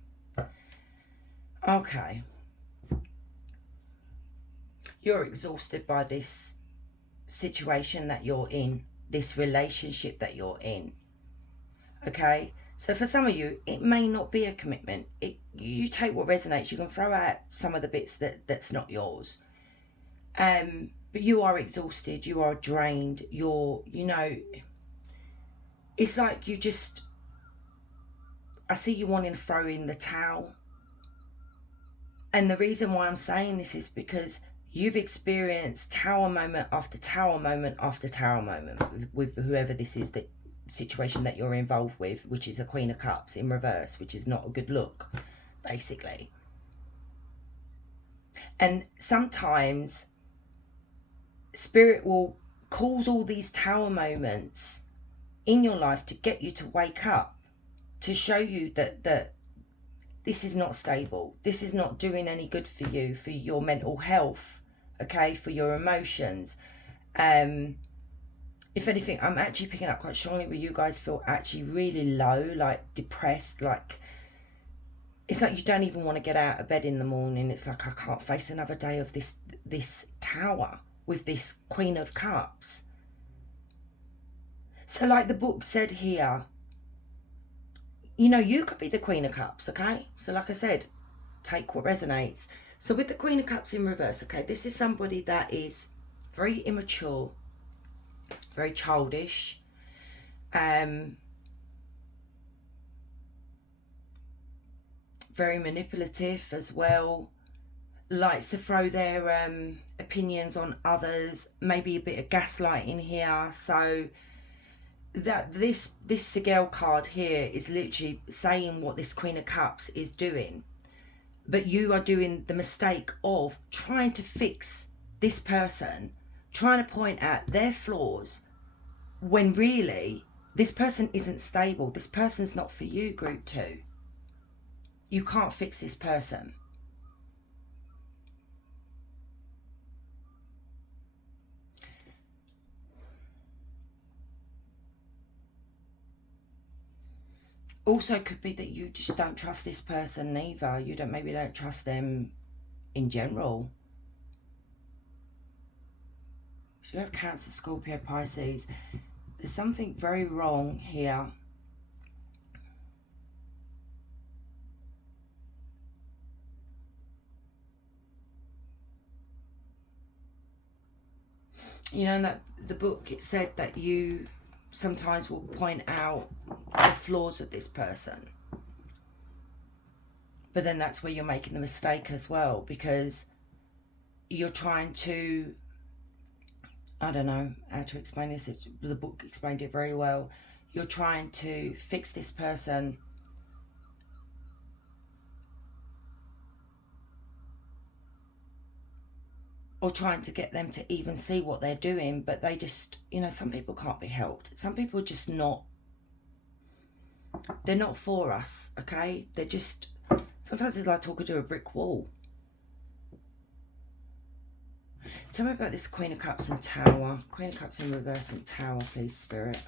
Okay. You're exhausted by this situation that you're in, this relationship that you're in. Okay, so for some of you, it may not be a commitment. You take what resonates. You can throw out some of the bits that's not yours. But you are exhausted. You are drained. It's like you just, I see you wanting to throw in the towel. And the reason why I'm saying this is because you've experienced tower moment after tower moment after tower moment with whoever this is, that situation that you're involved with, which is a Queen of Cups in reverse, which is not a good look, basically. And sometimes Spirit will cause all these tower moments in your life to get you to wake up, to show you that this is not stable. This is not doing any good for you, for your mental health, okay, for your emotions. If anything, I'm actually picking up quite strongly where you guys feel actually really low, like depressed, like it's like you don't even want to get out of bed in the morning. It's like, I can't face another day of this tower with this Queen of Cups. So like the book said here, you could be the Queen of Cups, okay? So like I said, take what resonates. So with the Queen of Cups in reverse, okay, this is somebody that is very immature, very childish, very manipulative as well, likes to throw their opinions on others, maybe a bit of gaslighting here. So that this Sigel card here is literally saying what this Queen of Cups is doing, but you are doing the mistake of trying to fix this person, trying to point out their flaws, when really this person isn't stable. This person's not for you, group 2. You can't fix this person. Also could be that you just don't trust this person either. Maybe don't trust them in general. So you have Cancer, Scorpio, Pisces. There's something very wrong here. In that the book, it said that you sometimes will point out the flaws of this person. But then that's where you're making the mistake as well, because you're trying to, I don't know how to explain this, the book explained it very well. You're trying to fix this person or trying to get them to even see what they're doing, but they just, you know, some people can't be helped. Some people are just not, they're not for us, okay? They're just, sometimes it's like talking to a brick wall. Tell me about this Queen of Cups and Tower. Queen of Cups in reverse and Tower, please, Spirit.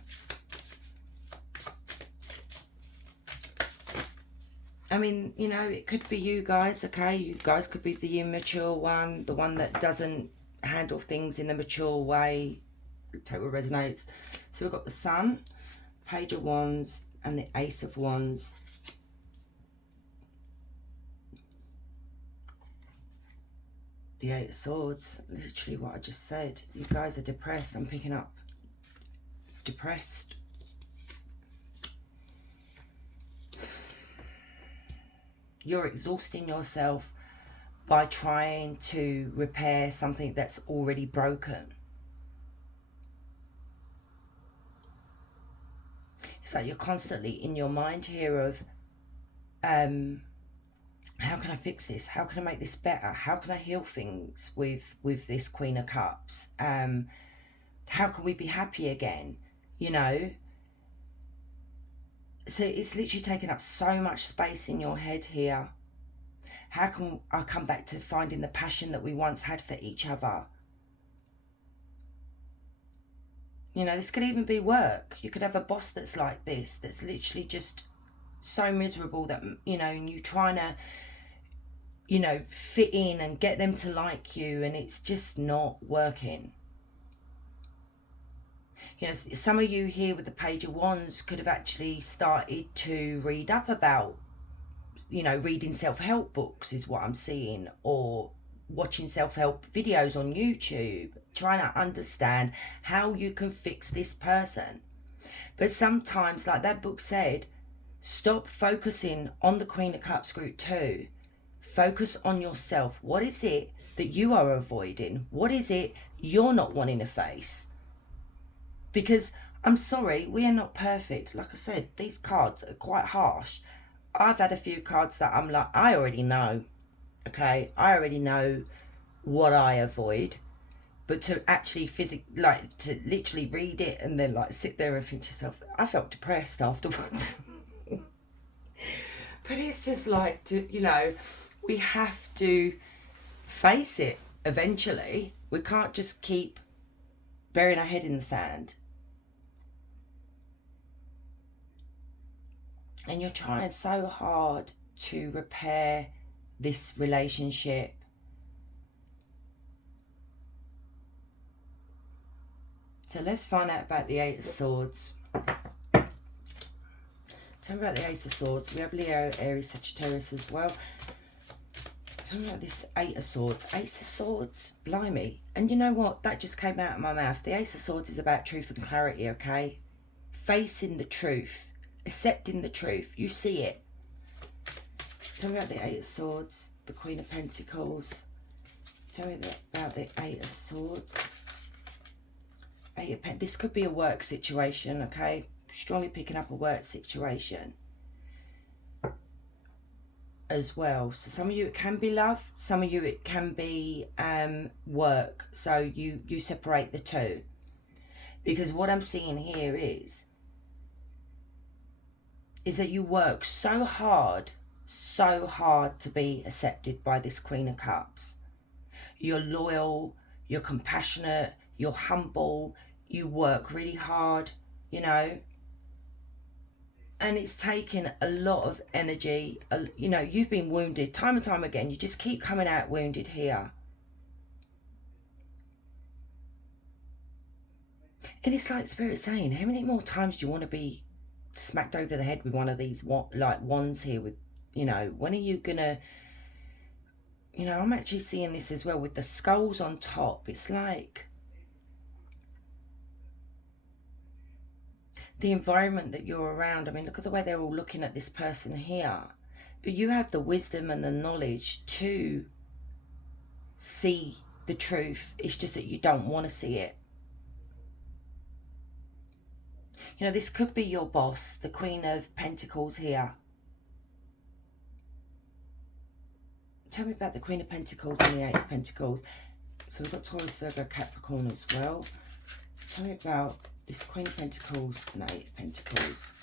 I mean, you know, it could be you guys, okay? You guys could be the immature one, the one that doesn't handle things in a mature way. Totally resonates. So we've got the Sun, Page of Wands, and the Ace of Wands. The Eight of Swords, literally what I just said. You guys are depressed. I'm picking up depressed. You're exhausting yourself by trying to repair something that's already broken. It's like you're constantly in your mind here of, how can I fix this? How can I make this better? How can I heal things with this Queen of Cups? How can we be happy again? You know? So it's literally taking up so much space in your head here. How can I come back to finding the passion that we once had for each other? You know, this could even be work. You could have a boss that's like this, that's literally just so miserable that, you know, and you trying to, you know, fit in and get them to like you, and it's just not working. You know, some of you here with the Page of Wands could have actually started to read up about, you know, reading self-help books is what I'm seeing, or watching self-help videos on YouTube, trying to understand how you can fix this person. But sometimes, like that book said, stop focusing on the Queen of Cups group 2. Focus on yourself. What is it that you are avoiding? What is it you're not wanting to face? Because I'm sorry, we are not perfect. Like I said, these cards are quite harsh. I've had a few cards that I'm like, I already know. Okay, I already know what I avoid. But to actually like to literally read it and then like sit there and think to yourself, I felt depressed afterwards. But it's just like, you know, we have to face it eventually. We can't just keep burying our head in the sand. And you're trying so hard to repair this relationship. So let's find out about the Eight of Swords. Tell me about the Ace of Swords. We have Leo, Aries, Sagittarius as well. Tell me about this Eight of Swords. Ace of Swords, blimey. And you know what? That just came out of my mouth. The Ace of Swords is about truth and clarity, okay? Facing the truth. Accepting the truth. You see it. Tell me about the Eight of Swords. The Queen of Pentacles. Tell me about the Eight of Swords. Eight of Pentacles. This could be a work situation, okay? Strongly picking up a work situation as well. So some of you it can be love, some of you it can be work. So you separate the two, because what I'm seeing here is that you work so hard to be accepted by this Queen of Cups. You're loyal, you're compassionate, you're humble, you work really hard, you know. And it's taken a lot of energy. You know, you've been wounded time and time again. You just keep coming out wounded here. And it's like Spirit saying, how many more times do you want to be smacked over the head with one of these like wands here with, you know, when are you gonna, you know, I'm actually seeing this as well with the skulls on top. It's like, the environment that you're around. I mean, look at the way they're all looking at this person here. But you have the wisdom and the knowledge to see the truth. It's just that you don't want to see it. You know, this could be your boss, the Queen of Pentacles here. Tell me about the Queen of Pentacles and the Eight of Pentacles. So we've got Taurus, Virgo, Capricorn as well. Tell me about this Queen of Pentacles and Eight of Pentacles.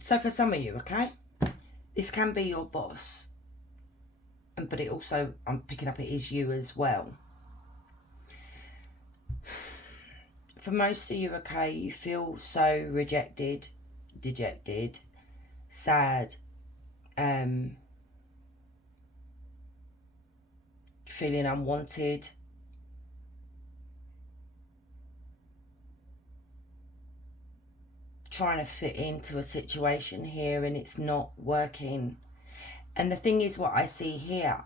So for some of you, okay, this can be your boss. But it also, I'm picking up, it is you as well. For most of you, okay, you feel so rejected, dejected, sad, feeling unwanted. Trying to fit into a situation here and it's not working. And the thing is, what I see here,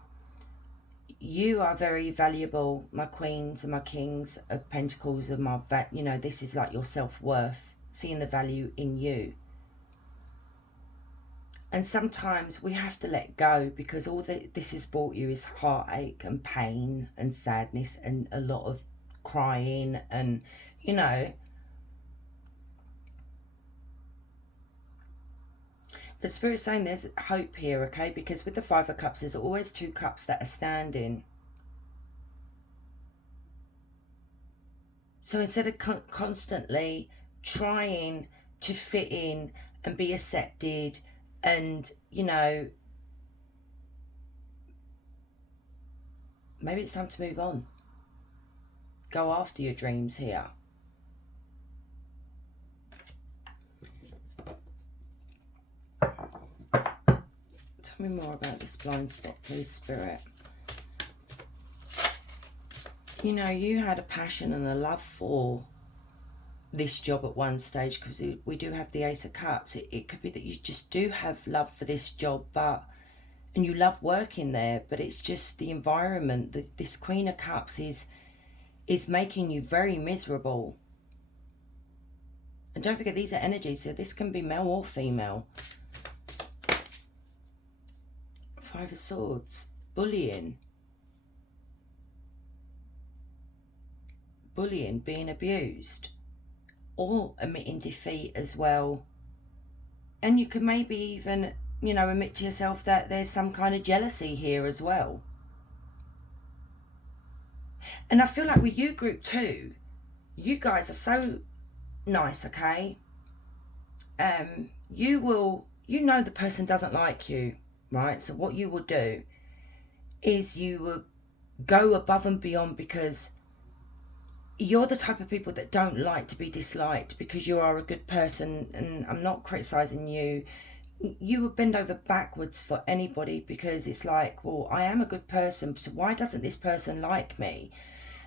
you are very valuable, my queens and my kings of pentacles, and my, you know, this is like your self-worth, seeing the value in you. And sometimes we have to let go, because all that this has brought you is heartache and pain and sadness and a lot of crying and, you know. But Spirit's saying there's hope here, okay? Because with the Five of Cups, there's always two cups that are standing. So instead of constantly trying to fit in and be accepted and, you know, maybe it's time to move on. Go after your dreams here. Tell me more about this blind spot, please, Spirit. You know, you had a passion and a love for this job at one stage, because we do have the Ace of Cups. It could be that you just do have love for this job, and you love working there, but it's just the environment. This Queen of Cups is making you very miserable. And don't forget, these are energies, so this can be male or female. Five of Swords, bullying, being abused, or admitting defeat as well. And you could maybe even, you know, admit to yourself that there's some kind of jealousy here as well. And I feel like with you, group 2, you guys are so nice, okay? You know the person doesn't like you, right? So what you will do is you will go above and beyond, because you're the type of people that don't like to be disliked, because you are a good person, and I'm not criticizing you. You would bend over backwards for anybody, because it's like, well, I am a good person, so why doesn't this person like me?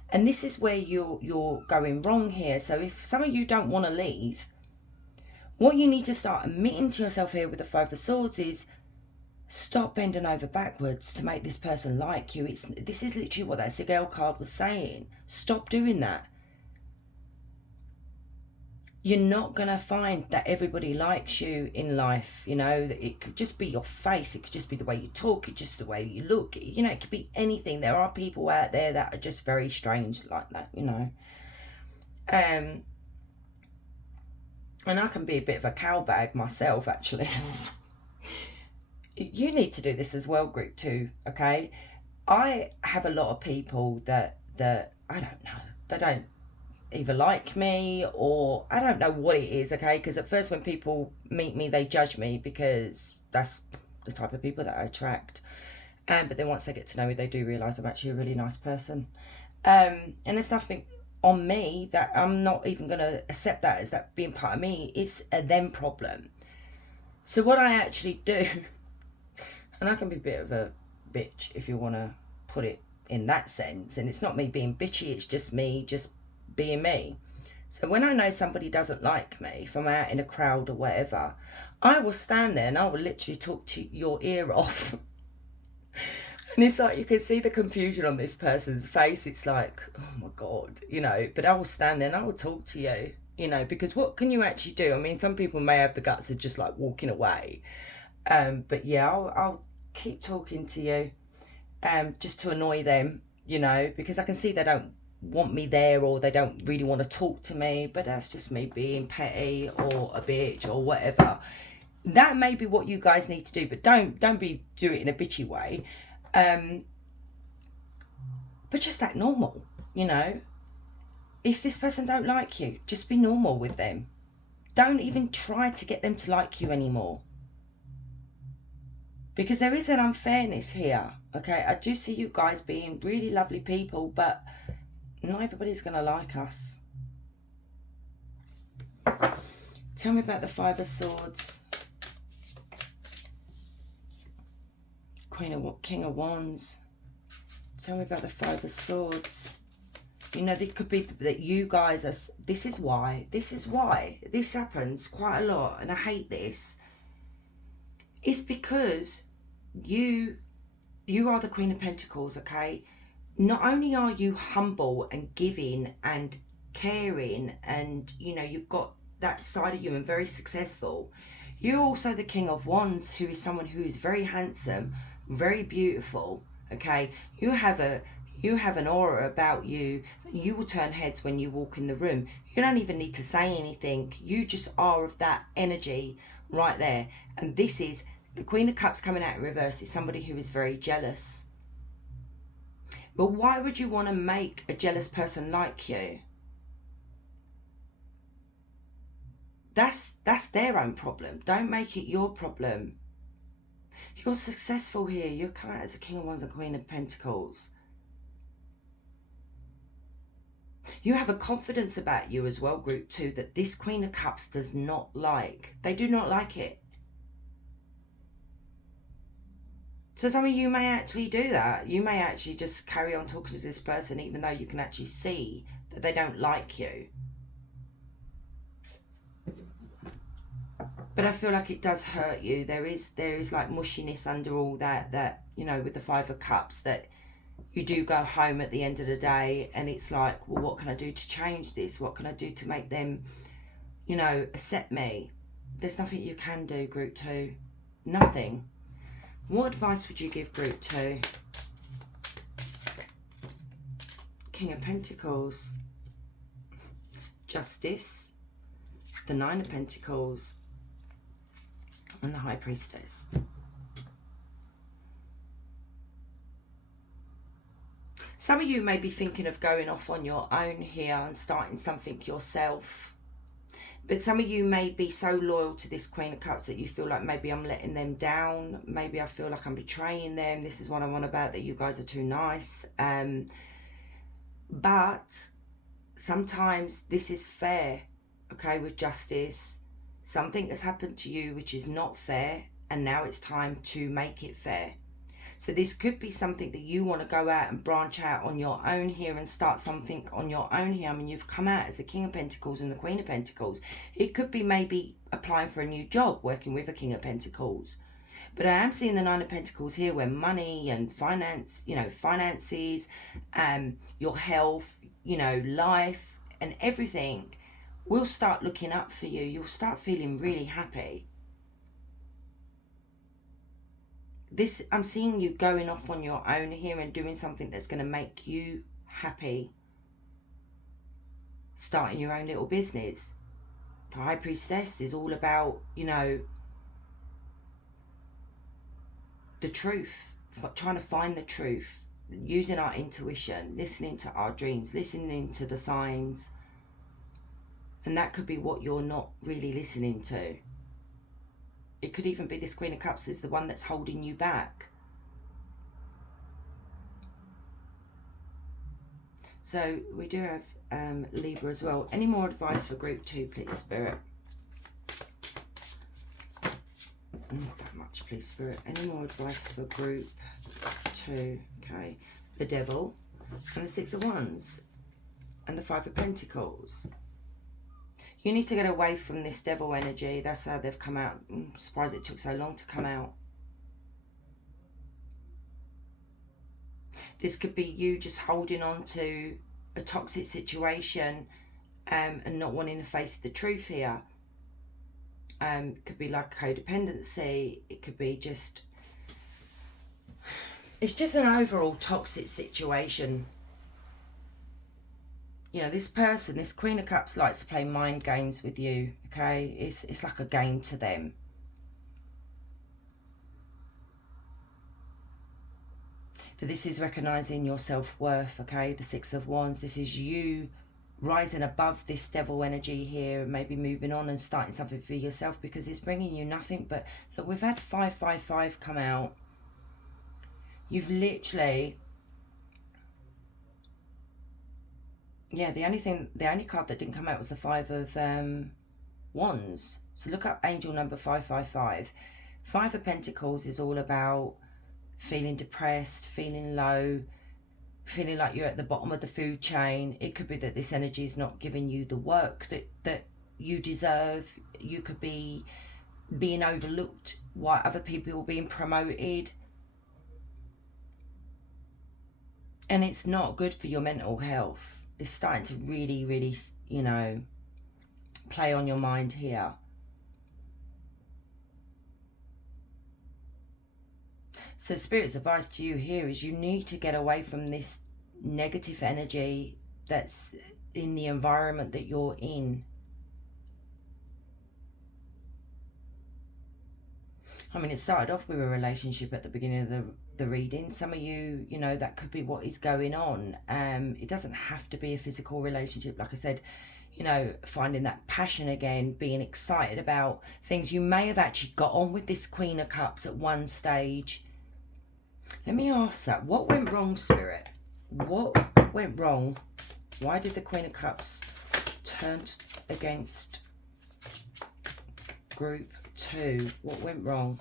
And this is where you're going wrong here. So if some of you don't want to leave, what you need to start admitting to yourself here with the Five of Swords is, stop bending over backwards to make this person like you. This is literally what that Sigil card was saying. Stop doing that. You're not going to find that everybody likes you in life. You know, it could just be your face. It could just be the way you talk. It's just the way you look. You know, it could be anything. There are people out there that are just very strange like that, you know. And I can be a bit of a cowbag myself, actually. You need to do this as well, group 2, okay? I have a lot of people that I don't know, they don't either like me, or I don't know what it is, okay? Because at first when people meet me, they judge me, because that's the type of people that I attract. But then once they get to know me, they do realise I'm actually a really nice person. And there's nothing on me that I'm not even going to accept that as that being part of me. It's a them problem. So what I actually do, and I can be a bit of a bitch if you want to put it in that sense. And it's not me being bitchy, it's just me just being me. So when I know somebody doesn't like me, if I'm out in a crowd or whatever, I will stand there and I will literally talk to your ear off. And it's like you can see the confusion on this person's face. It's like, oh my God, you know, but I will stand there and I will talk to you, you know, because what can you actually do? I mean, some people may have the guts of just like walking away. But yeah, I'll keep talking to you just to annoy them, you know, because I can see they don't want me there or they don't really want to talk to me, but that's just me being petty or a bitch or whatever. That may be what you guys need to do, but don't do it in a bitchy way. But just act normal, you know. If this person don't like you, just be normal with them. Don't even try to get them to like you anymore. Because there is an unfairness here, okay? I do see you guys being really lovely people, but not everybody's going to like us. Tell me about the Five of Swords. King of Wands. Tell me about the Five of Swords. You know, it could be that you guys are... This is why this happens quite a lot, and I hate this. It's because you are the Queen of Pentacles, okay? Not only are you humble and giving and caring, and, you know, you've got that side of you and very successful, you're also the King of Wands, who is someone who is very handsome, very beautiful, okay? You have an aura about you. You will turn heads when you walk in the room. You don't even need to say anything. You just are of that energy right there. And this is the Queen of Cups coming out in reverse. Is somebody who is very jealous. But why would you want to make a jealous person like you? That's their own problem. Don't make it your problem. You're successful here. You're coming out as a King of Wands and Queen of Pentacles. You have a confidence about you as well, Group 2, that this Queen of Cups does not like. They do not like it. So some of you may actually do that. You may actually just carry on talking to this person even though you can actually see that they don't like you. But I feel like it does hurt you. There is like mushiness under all that, you know, with the Five of Cups, that you do go home at the end of the day and it's like, well, what can I do to change this? What can I do to make them, you know, accept me? There's nothing you can do, Group 2. Nothing. What advice would you give Group 2? King of Pentacles. Justice. The Nine of Pentacles. And the High Priestess. Some of you may be thinking of going off on your own here and starting something yourself. But some of you may be so loyal to this Queen of Cups that you feel like maybe I'm letting them down. Maybe I feel like I'm betraying them. This is what I'm on about, that you guys are too nice. But sometimes this is fair, okay, with justice. Something has happened to you which is not fair, and now it's time to make it fair. So this could be something that you want to go out and branch out on your own here and start something on your own here. I mean, you've come out as the King of Pentacles and the Queen of Pentacles. It could be maybe applying for a new job, working with a King of Pentacles. But I am seeing the Nine of Pentacles here, where money and finance, you know, finances, your health, you know, life and everything will start looking up for you. You'll start feeling really happy. This, I'm seeing you going off on your own here and doing something that's going to make you happy. Starting your own little business. The High Priestess is all about, you know, the truth. Trying to find the truth. Using our intuition. Listening to our dreams. Listening to the signs. And that could be what you're not really listening to. It could even be this Queen of Cups is the one that's holding you back. So we do have Libra as well. Any more advice for Group 2, please, Spirit? Not that much, please, Spirit. Any more advice for Group 2? Okay. The Devil and the Six of Wands and the Five of Pentacles. You need to get away from this devil energy. That's how they've come out. I'm surprised it took so long to come out. This could be you just holding on to a toxic situation and not wanting to face the truth here. It could be like codependency. It could be just... It's just an overall toxic situation. You know, this person, this Queen of Cups, likes to play mind games with you, okay? It's like a game to them. But this is recognising your self-worth, okay? The Six of Wands. This is you rising above this devil energy here and maybe moving on and starting something for yourself, because it's bringing you nothing but... Look, we've had 555 come out. You've literally... Yeah, the only card that didn't come out was the Five of Wands. So look up angel number 555. Five of Pentacles is all about feeling depressed, feeling low, feeling like you're at the bottom of the food chain. It could be that this energy is not giving you the work that you deserve. You could be being overlooked while other people are being promoted. And it's not good for your mental health. It's starting to really, really, you know, play on your mind here. So Spirit's advice to you here is you need to get away from this negative energy that's in the environment that you're in. I mean, it started off with a relationship at the beginning of the reading. Some of you, you know, that could be what is going on. It doesn't have to be a physical relationship. Like I said, you know, finding that passion again, being excited about things. You may have actually got on with this Queen of Cups at one stage. Let me ask that. What went wrong, Spirit? What went wrong? Why did the Queen of Cups turn against group 2? What went wrong?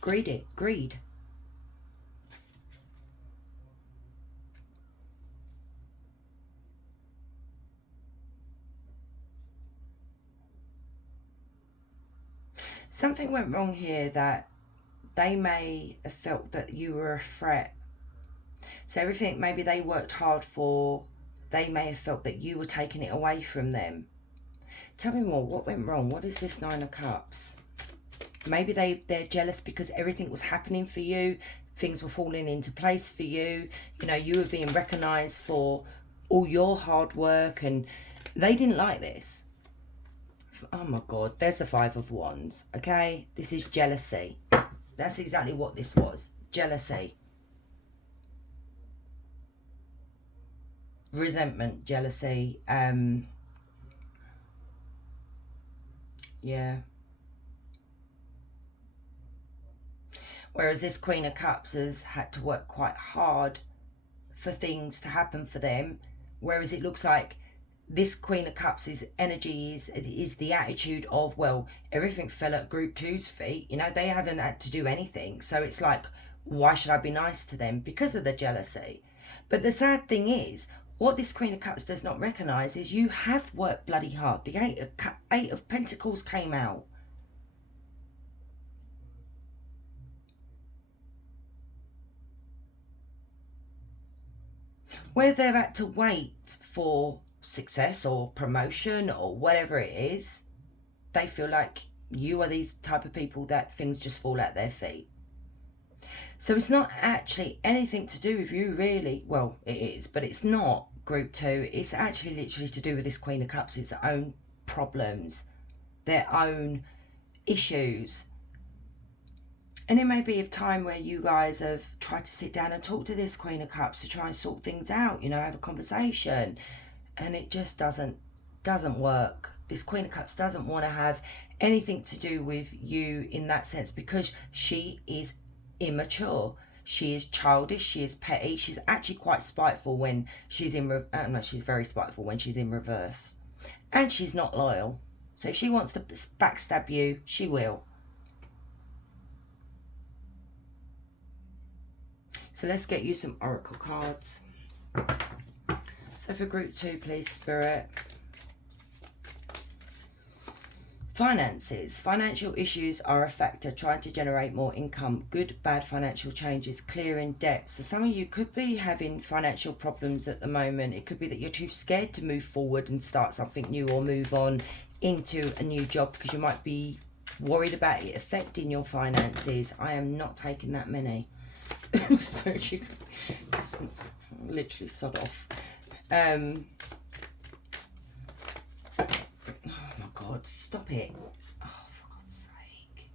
Greed. Something went wrong here, that they may have felt that you were a threat. So everything maybe they worked hard for, they may have felt that you were taking it away from them. Tell me more. What went wrong? What is this Nine of Cups? Maybe they're jealous because everything was happening for you. Things were falling into place for you. You know, you were being recognised for all your hard work, and they didn't like this. Oh my God, there's the Five of Wands, okay? This is jealousy. That's exactly what this was. Jealousy. Resentment, jealousy. Yeah. Whereas this Queen of Cups has had to work quite hard for things to happen for them. Whereas it looks like this Queen of Cups' energy is the attitude of, well, everything fell at group 2's feet. You know, they haven't had to do anything. So it's like, why should I be nice to them? Because of the jealousy. But the sad thing is, what this Queen of Cups does not recognise is you have worked bloody hard. The Eight of Pentacles came out. Where they've had to wait for success or promotion or whatever it is, they feel like you are these type of people that things just fall at their feet. So it's not actually anything to do with you, really. Well, it is, but it's not group 2. It's actually literally to do with this Queen of Cups. It's their own problems, their own issues. And it may be a time where you guys have tried to sit down and talk to this Queen of Cups to try and sort things out, you know, have a conversation. And it just doesn't work. This Queen of Cups doesn't want to have anything to do with you in that sense, because she is immature. She is childish. She is petty. She's actually quite spiteful when she's in... no, she's very spiteful when she's in reverse. And she's not loyal. So if she wants to backstab you, she will. So let's get you some oracle cards. So for group 2, please, Spirit. Finances. Financial issues are a factor. Trying to generate more income. Good, bad financial changes. Clearing debts. So some of you could be having financial problems at the moment. It could be that you're too scared to move forward and start something new or move on into a new job because you might be worried about it affecting your finances. I am not taking that many. Literally sod off. Oh my God, stop it. Oh, for God's sake.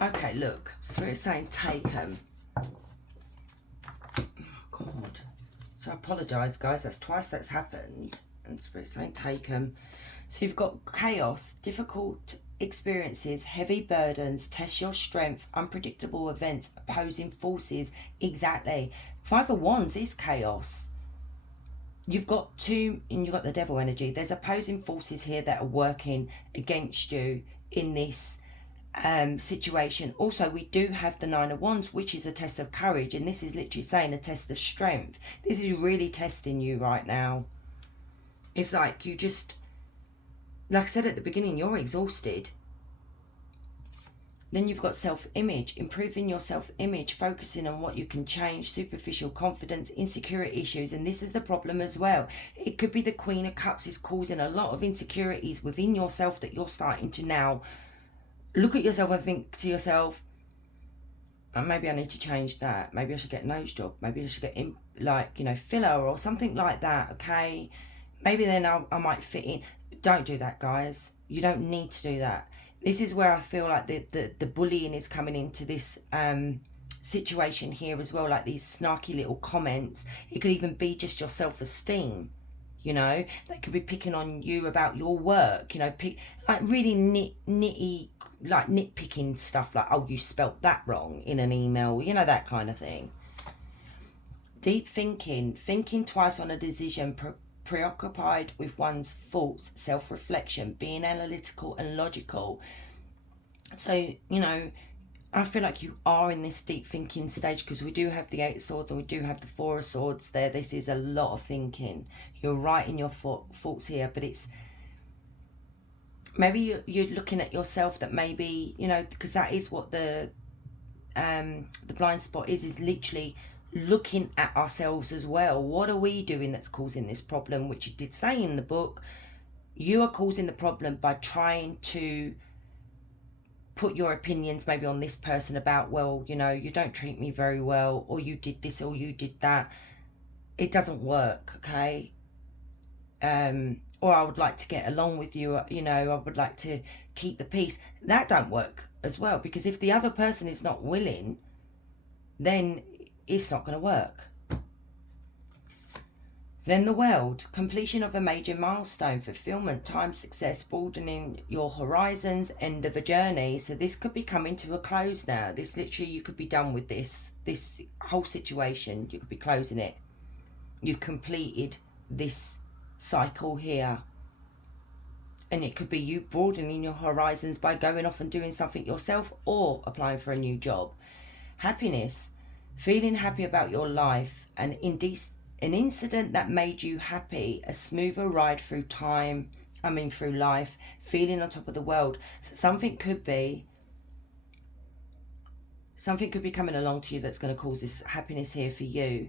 Okay, look. So it's saying take them. Oh God. So I apologise, guys. That's twice that's happened. And Spirit's saying take them. So you've got chaos, difficult experiences, heavy burdens, test your strength, unpredictable events, opposing forces. Exactly. Five of Wands is chaos. You've got two, and you've got the devil energy. There's opposing forces here that are working against you in this situation. Also, we do have the Nine of Wands, which is a test of courage, and this is literally saying a test of strength. This is really testing you right now. It's like you just, like I said at the beginning, you're exhausted. Then you've got self-image, improving your self-image, focusing on what you can change, superficial confidence, insecurity issues, and this is the problem as well. It could be the Queen of Cups is causing a lot of insecurities within yourself that you're starting to now look at yourself and think to yourself, oh, maybe I need to change that. Maybe I should get a nose job. Maybe I should get filler or something like that, okay? Maybe then I might fit in. Don't do that, guys. You don't need to do that. This is where I feel like the bullying is coming into this situation here as well, like these snarky little comments. It could even be just your self-esteem, you know. They could be picking on you about your work, you know, like really nitpicking stuff like, oh, you spelt that wrong in an email, you know, that kind of thing. Deep thinking twice on a decision, preoccupied with one's thoughts, self-reflection, being analytical and logical. So, you know, I feel like you are in this deep thinking stage because we do have the Eight of Swords and we do have the Four of Swords there. This is a lot of thinking. You're right in your thoughts here, but it's maybe you're looking at yourself that maybe, you know, because that is what the blind spot is literally looking at ourselves as well. What are we doing that's causing this problem? Which you did say in the book, you are causing the problem by trying to put your opinions maybe on this person about, well, you know, you don't treat me very well, or you did this or you did that. It doesn't work, okay? Or I would like to get along with you, you know, I would like to keep the peace. That don't work as well, because if the other person is not willing, then it's not going to work. Then the World, completion of a major milestone, fulfillment, time, success, broadening your horizons, end of a journey. So this could be coming to a close now. This literally, you could be done with this whole situation. You could be closing it. You've completed this cycle here. And it could be you broadening your horizons by going off and doing something yourself or applying for a new job. Happiness, feeling happy about your life, an incident that made you happy, a smoother ride through through life, feeling on top of the world. So something could be coming along to you that's going to cause this happiness here for you.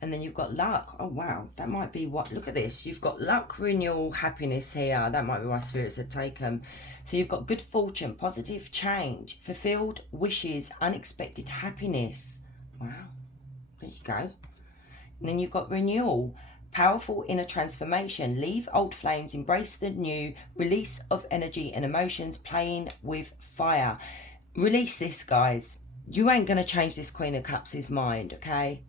And then you've got luck. Oh, wow. That might be what... Look at this. You've got luck, renewal, happiness here. That might be why spirits have taken. So you've got good fortune, positive change, fulfilled wishes, unexpected happiness. Wow. There you go. And then you've got renewal, powerful inner transformation, leave old flames, embrace the new, release of energy and emotions, playing with fire. Release this, guys. You ain't going to change this Queen of Cups' mind, okay?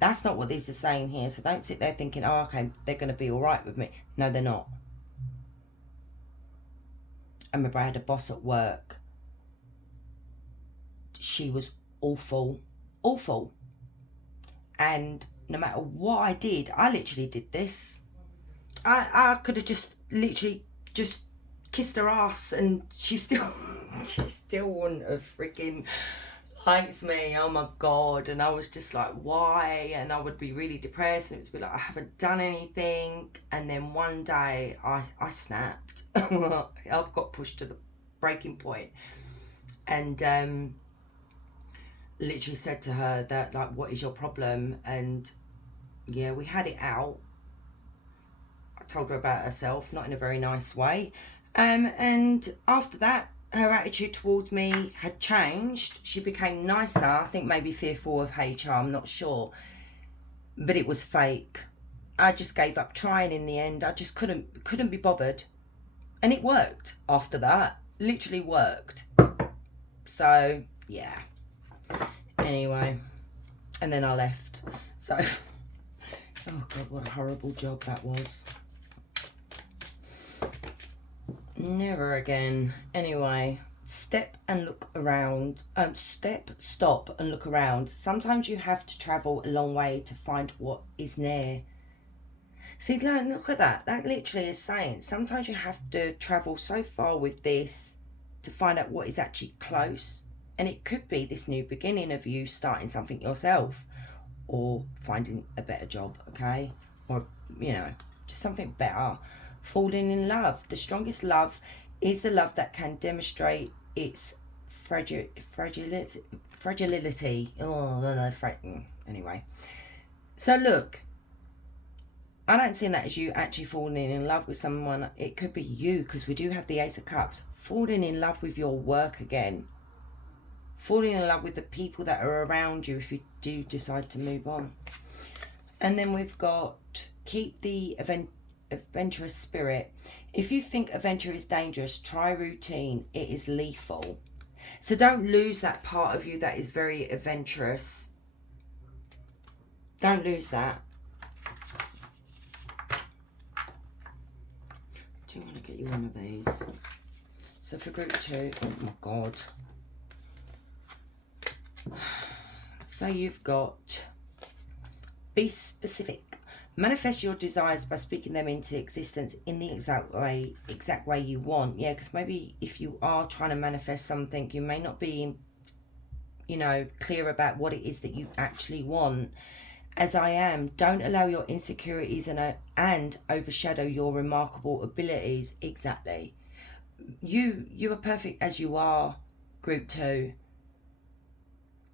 That's not what these are saying here. So don't sit there thinking, oh, okay, they're going to be all right with me. No, they're not. I remember I had a boss at work. She was awful. Awful. And no matter what I did, I literally did this. I could have just literally just kissed her ass and she still wouldn't have freaking likes me, oh my god. And I was just like, why? And I would be really depressed, and it would be like, I haven't done anything. And then one day I snapped. I got pushed to the breaking point, and literally said to her that, like, what is your problem? And yeah, we had it out. I told her about herself, not in a very nice way, and after that her attitude towards me had changed. She became nicer. I think maybe fearful of HR, I'm not sure, but it was fake. I just gave up trying in the end. I just couldn't be bothered, and it worked after that. Literally worked. So yeah, anyway, and then I left. So oh god, what a horrible job that was. Never again. Anyway, stop and look around. Stop and look around. Sometimes you have to travel a long way to find what is near. See, look at that. That literally is saying sometimes you have to travel so far with this to find out what is actually close. And it could be this new beginning of you starting something yourself, or finding a better job, okay? Or, you know, just something better. Falling in love. The strongest love is the love that can demonstrate its fragility. Anyway. So look, I don't see that as you actually falling in love with someone. It could be you, because we do have the Ace of Cups. Falling in love with your work again. Falling in love with the people that are around you if you do decide to move on. And then we've got keep the adventurous spirit. If you think adventure is dangerous, try routine. It is lethal. So don't lose that part of you that is very adventurous. Don't lose that. Do you want to get you one of these? So for group 2, oh my god. So you've got be specific. Manifest your desires by speaking them into existence in the exact way you want. Yeah, because maybe if you are trying to manifest something, you may not be, you know, clear about what it is that you actually want. As I am, don't allow your insecurities and overshadow your remarkable abilities. Exactly. You are perfect as you are, group 2.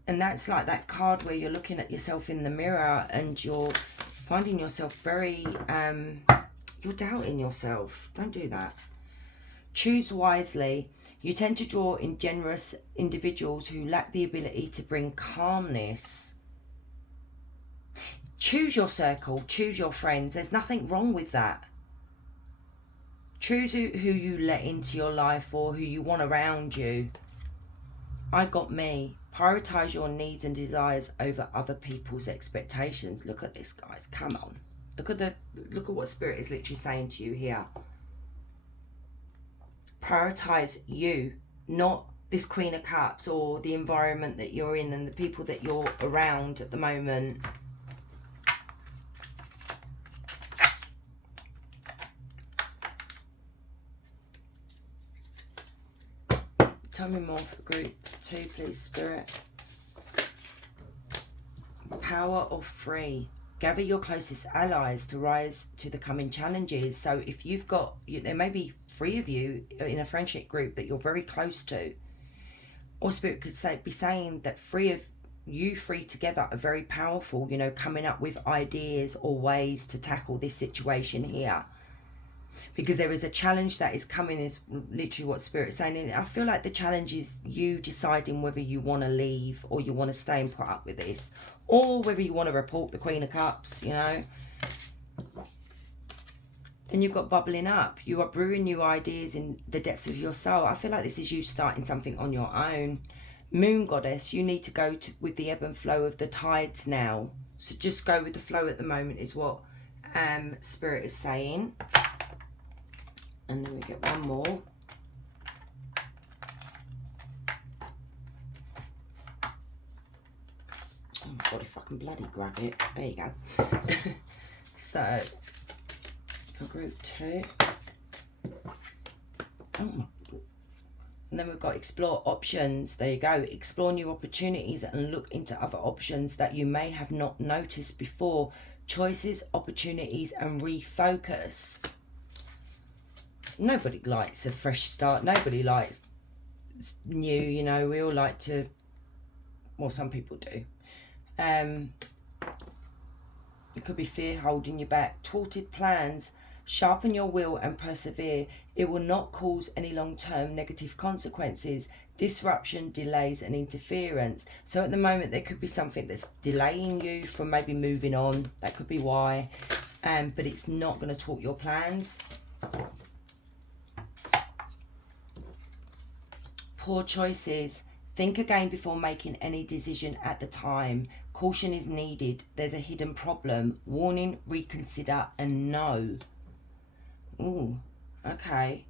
And that's like that card where you're looking at yourself in the mirror and you're finding yourself very, you're doubting yourself. Don't do that. Choose wisely. You tend to draw in generous individuals who lack the ability to bring calmness. Choose your circle. Choose your friends. There's nothing wrong with that. Choose who you let into your life or who you want around you. I got me. Prioritize your needs and desires over other people's expectations. Look at this, guys. Come on. Look at what Spirit is literally saying to you here. Prioritize you, not this Queen of Cups or the environment that you're in and the people that you're around at the moment. Tell me more for group 2, please, Spirit. Power or free. Gather your closest allies to rise to the coming challenges. So if you've got, there may be 3 of you in a friendship group that you're very close to. Or Spirit could be saying that 3 of you 3 together are very powerful, you know, coming up with ideas or ways to tackle this situation here. Because there is a challenge that is coming, is literally what Spirit is saying. And I feel like the challenge is you deciding whether you want to leave or you want to stay and put up with this. Or whether you want to report the Queen of Cups, you know. Then you've got bubbling up. You are brewing new ideas in the depths of your soul. I feel like this is you starting something on your own. Moon Goddess, you need to go with the ebb and flow of the tides now. So just go with the flow at the moment is what Spirit is saying. And then we get one more. Oh my god, if I can bloody grab it. There you go. So, for group 2. Oh my. And then we've got explore options. There you go. Explore new opportunities and look into other options that you may have not noticed before. Choices, opportunities, and refocus. Nobody likes a fresh start. Nobody likes new, you know. We all like to, well, some people do. It could be fear holding you back. Thwarted plans. Sharpen your will and persevere. It will not cause any long-term negative consequences. Disruption, delays, and interference. So at the moment, there could be something that's delaying you from maybe moving on. That could be why. But it's not going to thwart your plans. Poor choices. Think again before making any decision at the time. Caution is needed. There's a hidden problem. Warning, reconsider, and no. Ooh, okay.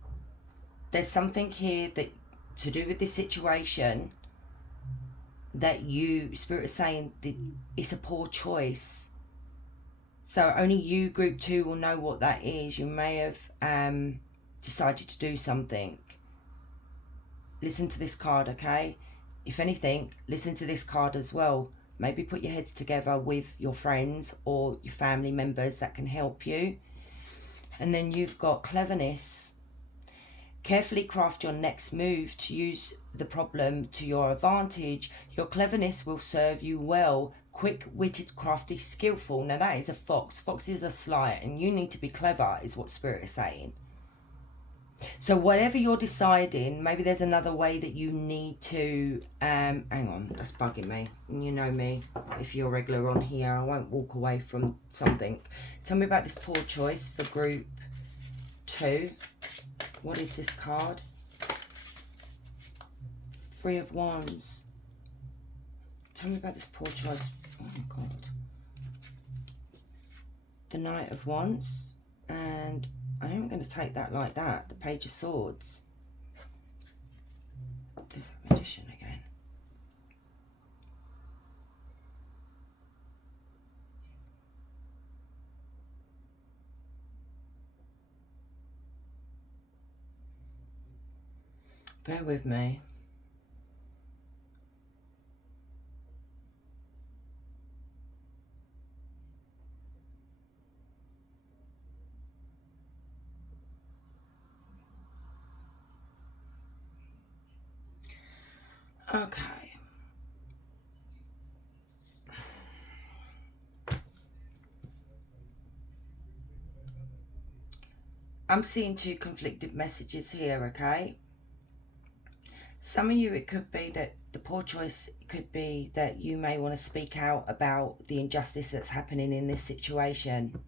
There's something here that to do with this situation that you, Spirit is saying that it's a poor choice. So only you, group 2, will know what that is. You may have decided to do something. Listen to this card, okay? If anything, listen to this card as well. Maybe put your heads together with your friends or your family members that can help you. And then you've got cleverness. Carefully craft your next move to use the problem to your advantage. Your cleverness will serve you well. Quick-witted, crafty, skillful. Now that is a fox. Foxes are sly and you need to be clever is what Spirit is saying. So whatever you're deciding, maybe there's another way that you need to, hang on, that's bugging me. You know me, if you're regular on here, I won't walk away from something. Tell me about this poor choice for group 2. What is this card? 3 of Wands. Tell me about this poor choice. Oh my God. The Knight of Wands. And I am going to take that like that. The Page of Swords. There's that Magician again. Bear with me. Okay. I'm seeing 2 conflicted messages here, okay? Some of you, it could be that the poor choice could be that you may want to speak out about the injustice that's happening in this situation.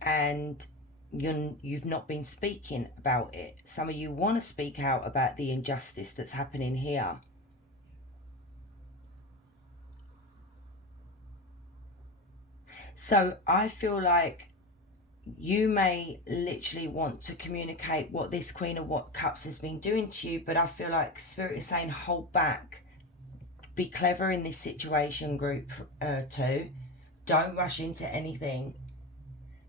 And you've not been speaking about it. Some of you want to speak out about the injustice that's happening here. So I feel like you may literally want to communicate what this Queen of Cups has been doing to you, but I feel like Spirit is saying hold back. Be clever in this situation, group 2. Don't rush into anything,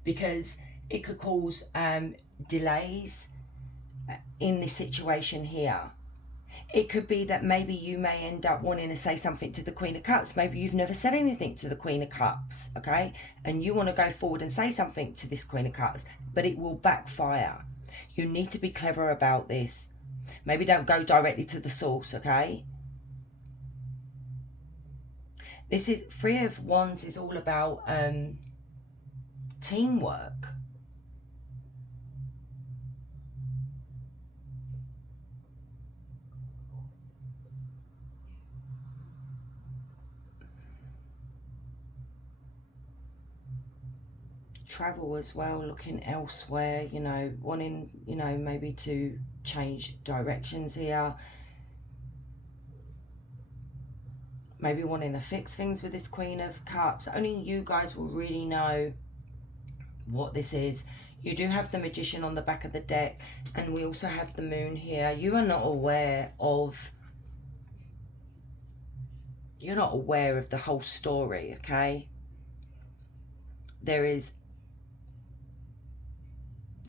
because it could cause delays in this situation here. It could be that maybe you may end up wanting to say something to the Queen of Cups. Maybe you've never said anything to the Queen of Cups, okay? And you want to go forward and say something to this Queen of Cups, but it will backfire. You need to be clever about this. Maybe don't go directly to the source, okay? This is 3 of Wands is all about teamwork. Travel as well, looking elsewhere, you know, wanting, you know, maybe to change directions here. Maybe wanting to fix things with this Queen of Cups. Only you guys will really know what this is. You do have the Magician on the back of the deck, and we also have the Moon here. You are not aware of, you're not aware of the whole story, okay? There is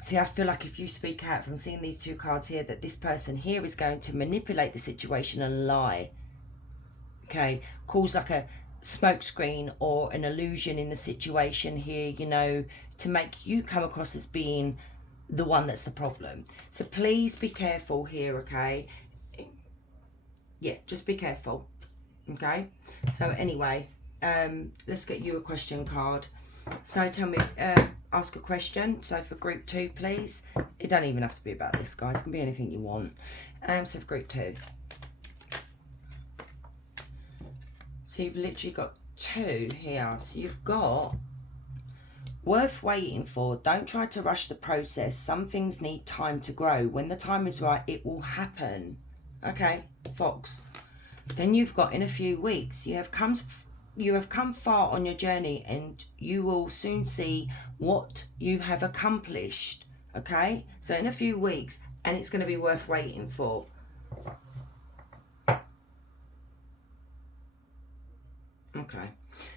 See, I feel like if you speak out from seeing these 2 cards here, that this person here is going to manipulate the situation and lie. Okay, cause like a smokescreen or an illusion in the situation here, you know, to make you come across as being the one that's the problem. So please be careful here, okay? Yeah, just be careful, okay? So anyway, let's get you a question card. So tell me, ask a question. So for group 2, please. It don't even have to be about this, guys. It can be anything you want. So for group 2. So you've literally got 2 here. So you've got worth waiting for. Don't try to rush the process. Some things need time to grow. When the time is right, it will happen. Okay, Fox. Then you've got in a few weeks. You have come far on your journey, and you will soon see what you have accomplished. Okay, so in a few weeks, and it's going to be worth waiting for. Okay,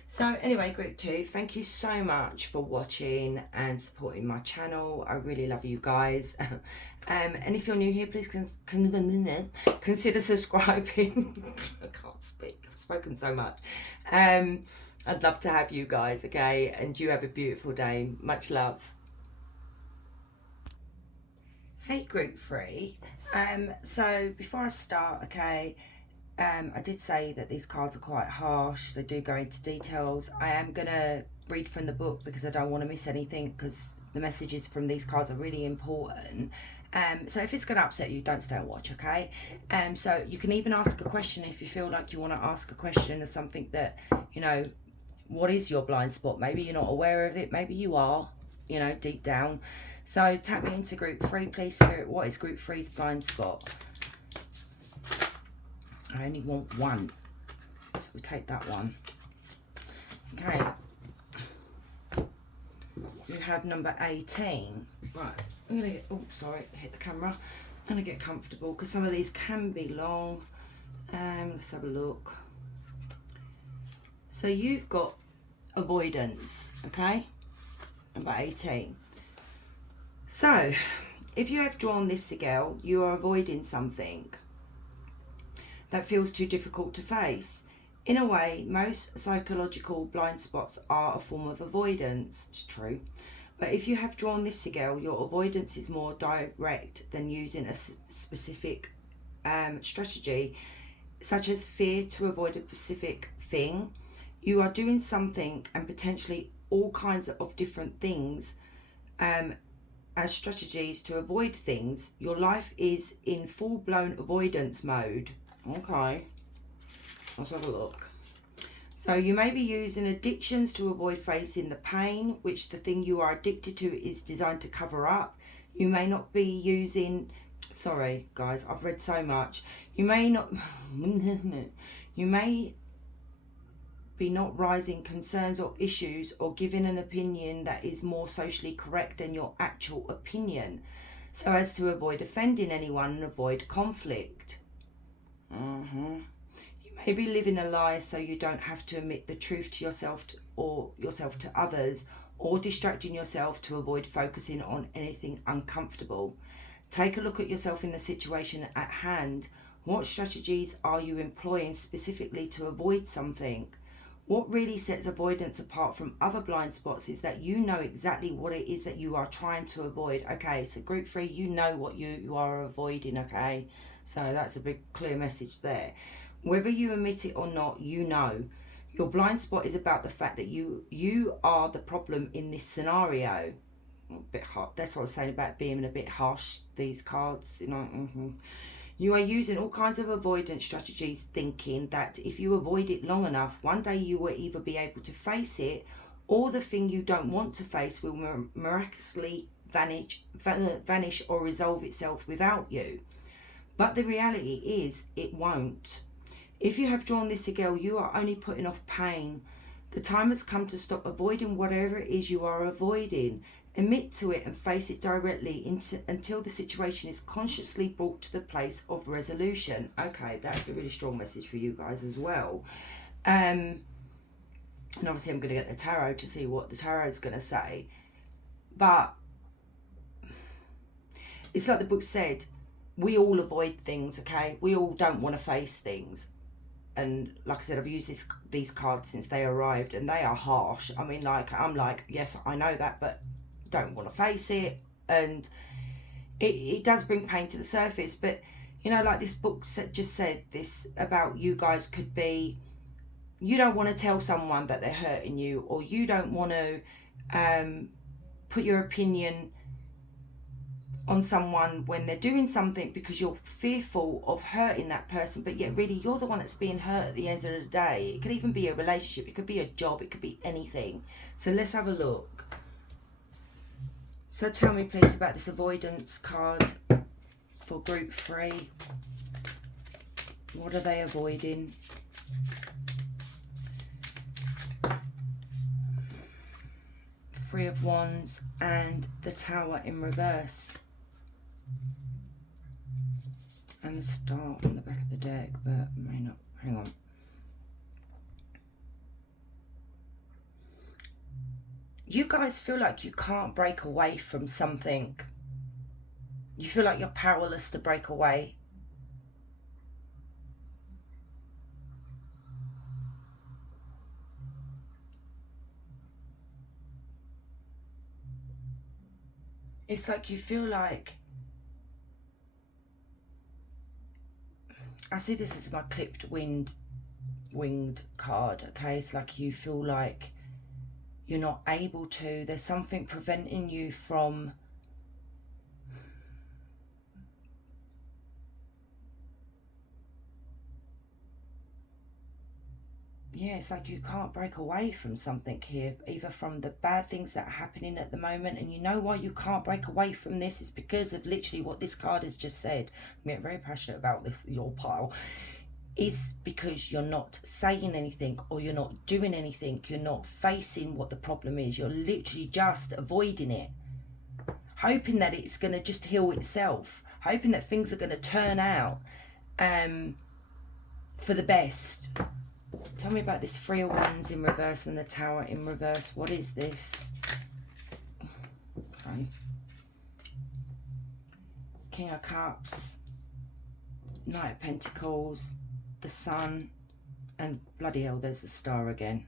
so anyway, group 2, thank you so much for watching and supporting my channel. I really love you guys. And if you're new here, please consider subscribing. I can't speak, I've spoken so much. I'd love to have you guys, okay? And you have a beautiful day. Much love. Hey, group 3. So before I start, okay, I did say that these cards are quite harsh. They do go into details. I am going to read from the book because I don't want to miss anything, because the messages from these cards are really important. So if it's going to upset you, don't stay and watch, okay? So you can even ask a question if you feel like you want to ask a question or something that, you know, what is your blind spot? Maybe you're not aware of it. Maybe you are, you know, deep down. So tap me into group 3, please, Spirit. What is group 3's blind spot? I only want 1, so we'll take that one. Okay, you have number 18. Right, I'm gonna get, oh sorry, hit the camera. I'm gonna get comfortable because some of these can be long. Let's have a look. So you've got avoidance, okay, number 18. So if you have drawn this sigil, you are avoiding something that feels too difficult to face. In a way, most psychological blind spots are a form of avoidance. It's true. But if you have drawn this sigil, your avoidance is more direct than using a specific strategy, such as fear to avoid a specific thing. You are doing something and potentially all kinds of different things as strategies to avoid things. Your life is in full-blown avoidance mode. Okay, let's have a look. So you may be using addictions to avoid facing the pain, which the thing you are addicted to is designed to cover up. You may not be using, sorry guys, I've read so much. You may not, you may be not raising concerns or issues or giving an opinion that is more socially correct than your actual opinion, so as to avoid offending anyone and avoid conflict. You may be living a lie so you don't have to admit the truth to yourself or to others, or distracting yourself to avoid focusing on anything uncomfortable. Take a look at yourself in the situation at hand. What strategies are you employing specifically to avoid something? What really sets avoidance apart from other blind spots is that you know exactly what it is that you are trying to avoid. Okay, so group 3, you know what you are avoiding, okay? So that's a big clear message there. Whether you admit it or not, you know. Your blind spot is about the fact that you are the problem in this scenario. A bit hot. That's what I was saying about being a bit harsh, these cards, you know. You are using all kinds of avoidance strategies, thinking that if you avoid it long enough, one day you will either be able to face it, or the thing you don't want to face will miraculously vanish or resolve itself without you. But the reality is, it won't. If you have drawn this sigil, you are only putting off pain. The time has come to stop avoiding whatever it is you are avoiding. Admit to it and face it directly until the situation is consciously brought to the place of resolution. Okay, that's a really strong message for you guys as well. And I'm going to get the tarot to see what the tarot is going to say. But it's like the book said, we all avoid things, okay? We all don't want to face things. And like I said, I've used these cards since they arrived, and they are harsh. I mean, like, I'm like, yes, I know that, but don't want to face it. And it does bring pain to the surface. But, you know, like this book just said this about you guys could be, you don't want to tell someone that they're hurting you, or you don't want to put your opinion on someone when they're doing something because you're fearful of hurting that person, but yet really you're the one that's being hurt at the end of the day. It could even be a relationship, it could be a job, it could be anything. So let's have a look. So tell me please about this avoidance card for group 3. What are they avoiding? Three of Wands and the Tower in reverse. And the Star on the back of the deck, but may not. Hang on. You guys feel like you can't break away from something. You feel like you're powerless to break away. It's like you feel like, I see this as my clipped winged card, okay? It's like you feel like you're not able to. There's something preventing you from it's like you can't break away from something here, either from the bad things that are happening at the moment. And you know why you can't break away from this? It's because of literally what this card has just said. I'm getting very passionate about this, your pile. Is because you're not saying anything, or you're not doing anything. You're not facing what the problem is. You're literally just avoiding it, hoping that it's going to just heal itself, hoping that things are going to turn out for the best. Tell me about this Three of Wands in reverse and the Tower in reverse. What is this? Okay. King of Cups, Knight of Pentacles, the Sun, and bloody hell, there's the Star again.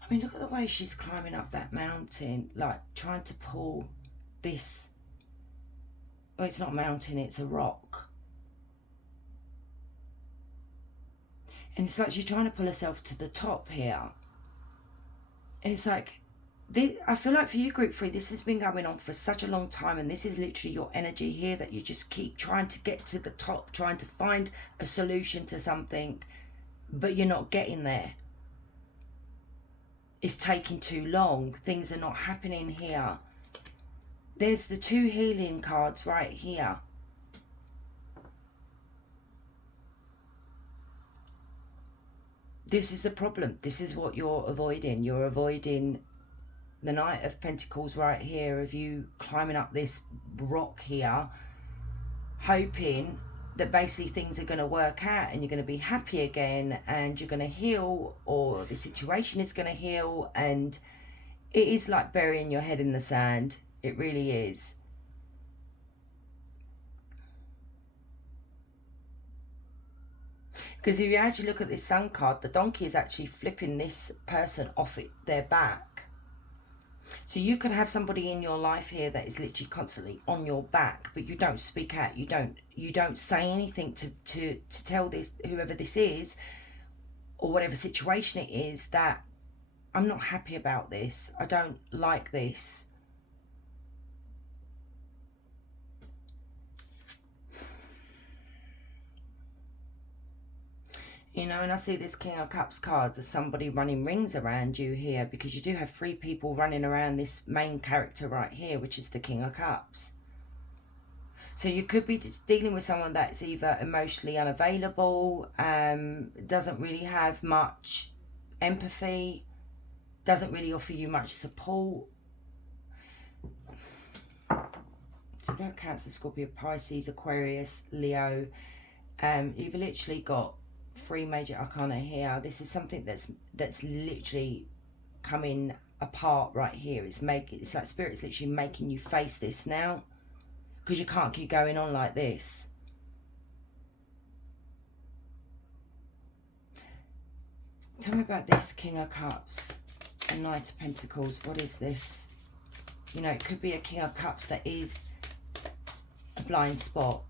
I mean, look at the way she's climbing up that mountain, like trying to pull this. Well, it's not a mountain, it's a rock. And it's like she's trying to pull herself to the top here. And it's like, I feel like for you, group 3, this has been going on for such a long time. And this is literally your energy here, that you just keep trying to get to the top, trying to find a solution to something, but you're not getting there. It's taking too long. Things are not happening here. There's the 2 healing cards right here. This is the problem. This is what you're avoiding. You're avoiding the Knight of Pentacles right here, of you climbing up this rock here, hoping that basically things are going to work out and you're going to be happy again and you're going to heal, or the situation is going to heal. And it is like burying your head in the sand. It really is. Because if you actually look at this Sun card, the donkey is actually flipping this person off their back. So you could have somebody in your life here that is literally constantly on your back, but you don't speak out. You don't say anything to tell this, whoever this is, or whatever situation it is, that I'm not happy about this. I don't like this. You know, and I see this King of Cups cards as somebody running rings around you here, because you do have 3 people running around this main character right here, which is the King of Cups. So you could be dealing with someone that's either emotionally unavailable, doesn't really have much empathy, doesn't really offer you much support. So we don't Cancer, Scorpio, Pisces, Aquarius, Leo. You've literally got three major arcana here. This is something that's literally coming apart right here. It's like Spirit's literally making you face this now, because you can't keep going on like this. Tell me about this King of Cups and Knight of Pentacles. What is this? You know, it could be a King of Cups that is a blind spot.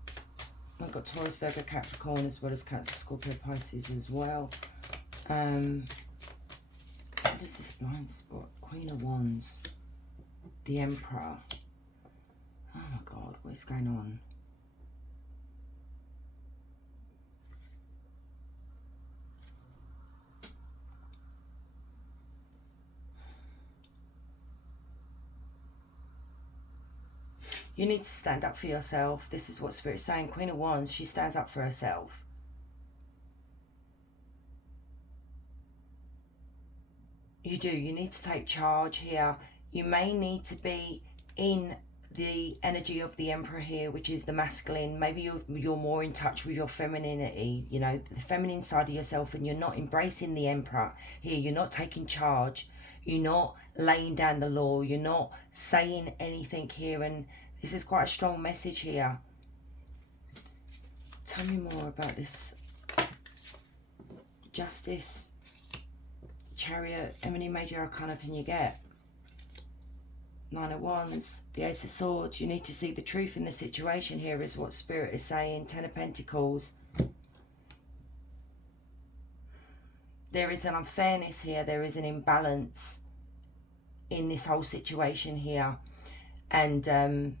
I've got Taurus, Virgo, Capricorn, as well as Cancer, Scorpio, Pisces as well. What is this blind spot? Queen of Wands. The Emperor. Oh my God, what is going on? You need to stand up for yourself. This is what Spirit's saying. Queen of Wands, she stands up for herself. You do. You need to take charge here. You may need to be in the energy of the Emperor here, which is the masculine. Maybe you're more in touch with your femininity, you know, the feminine side of yourself, and you're not embracing the Emperor here. You're not taking charge. You're not laying down the law. You're not saying anything here, and this is quite a strong message here. Tell me more about this Justice, Chariot. How many major arcana can you get? Nine of Wands, the Ace of Swords. You need to see the truth in the situation here, is what Spirit is saying. Ten of Pentacles. There is an unfairness here. There is an imbalance in this whole situation here. And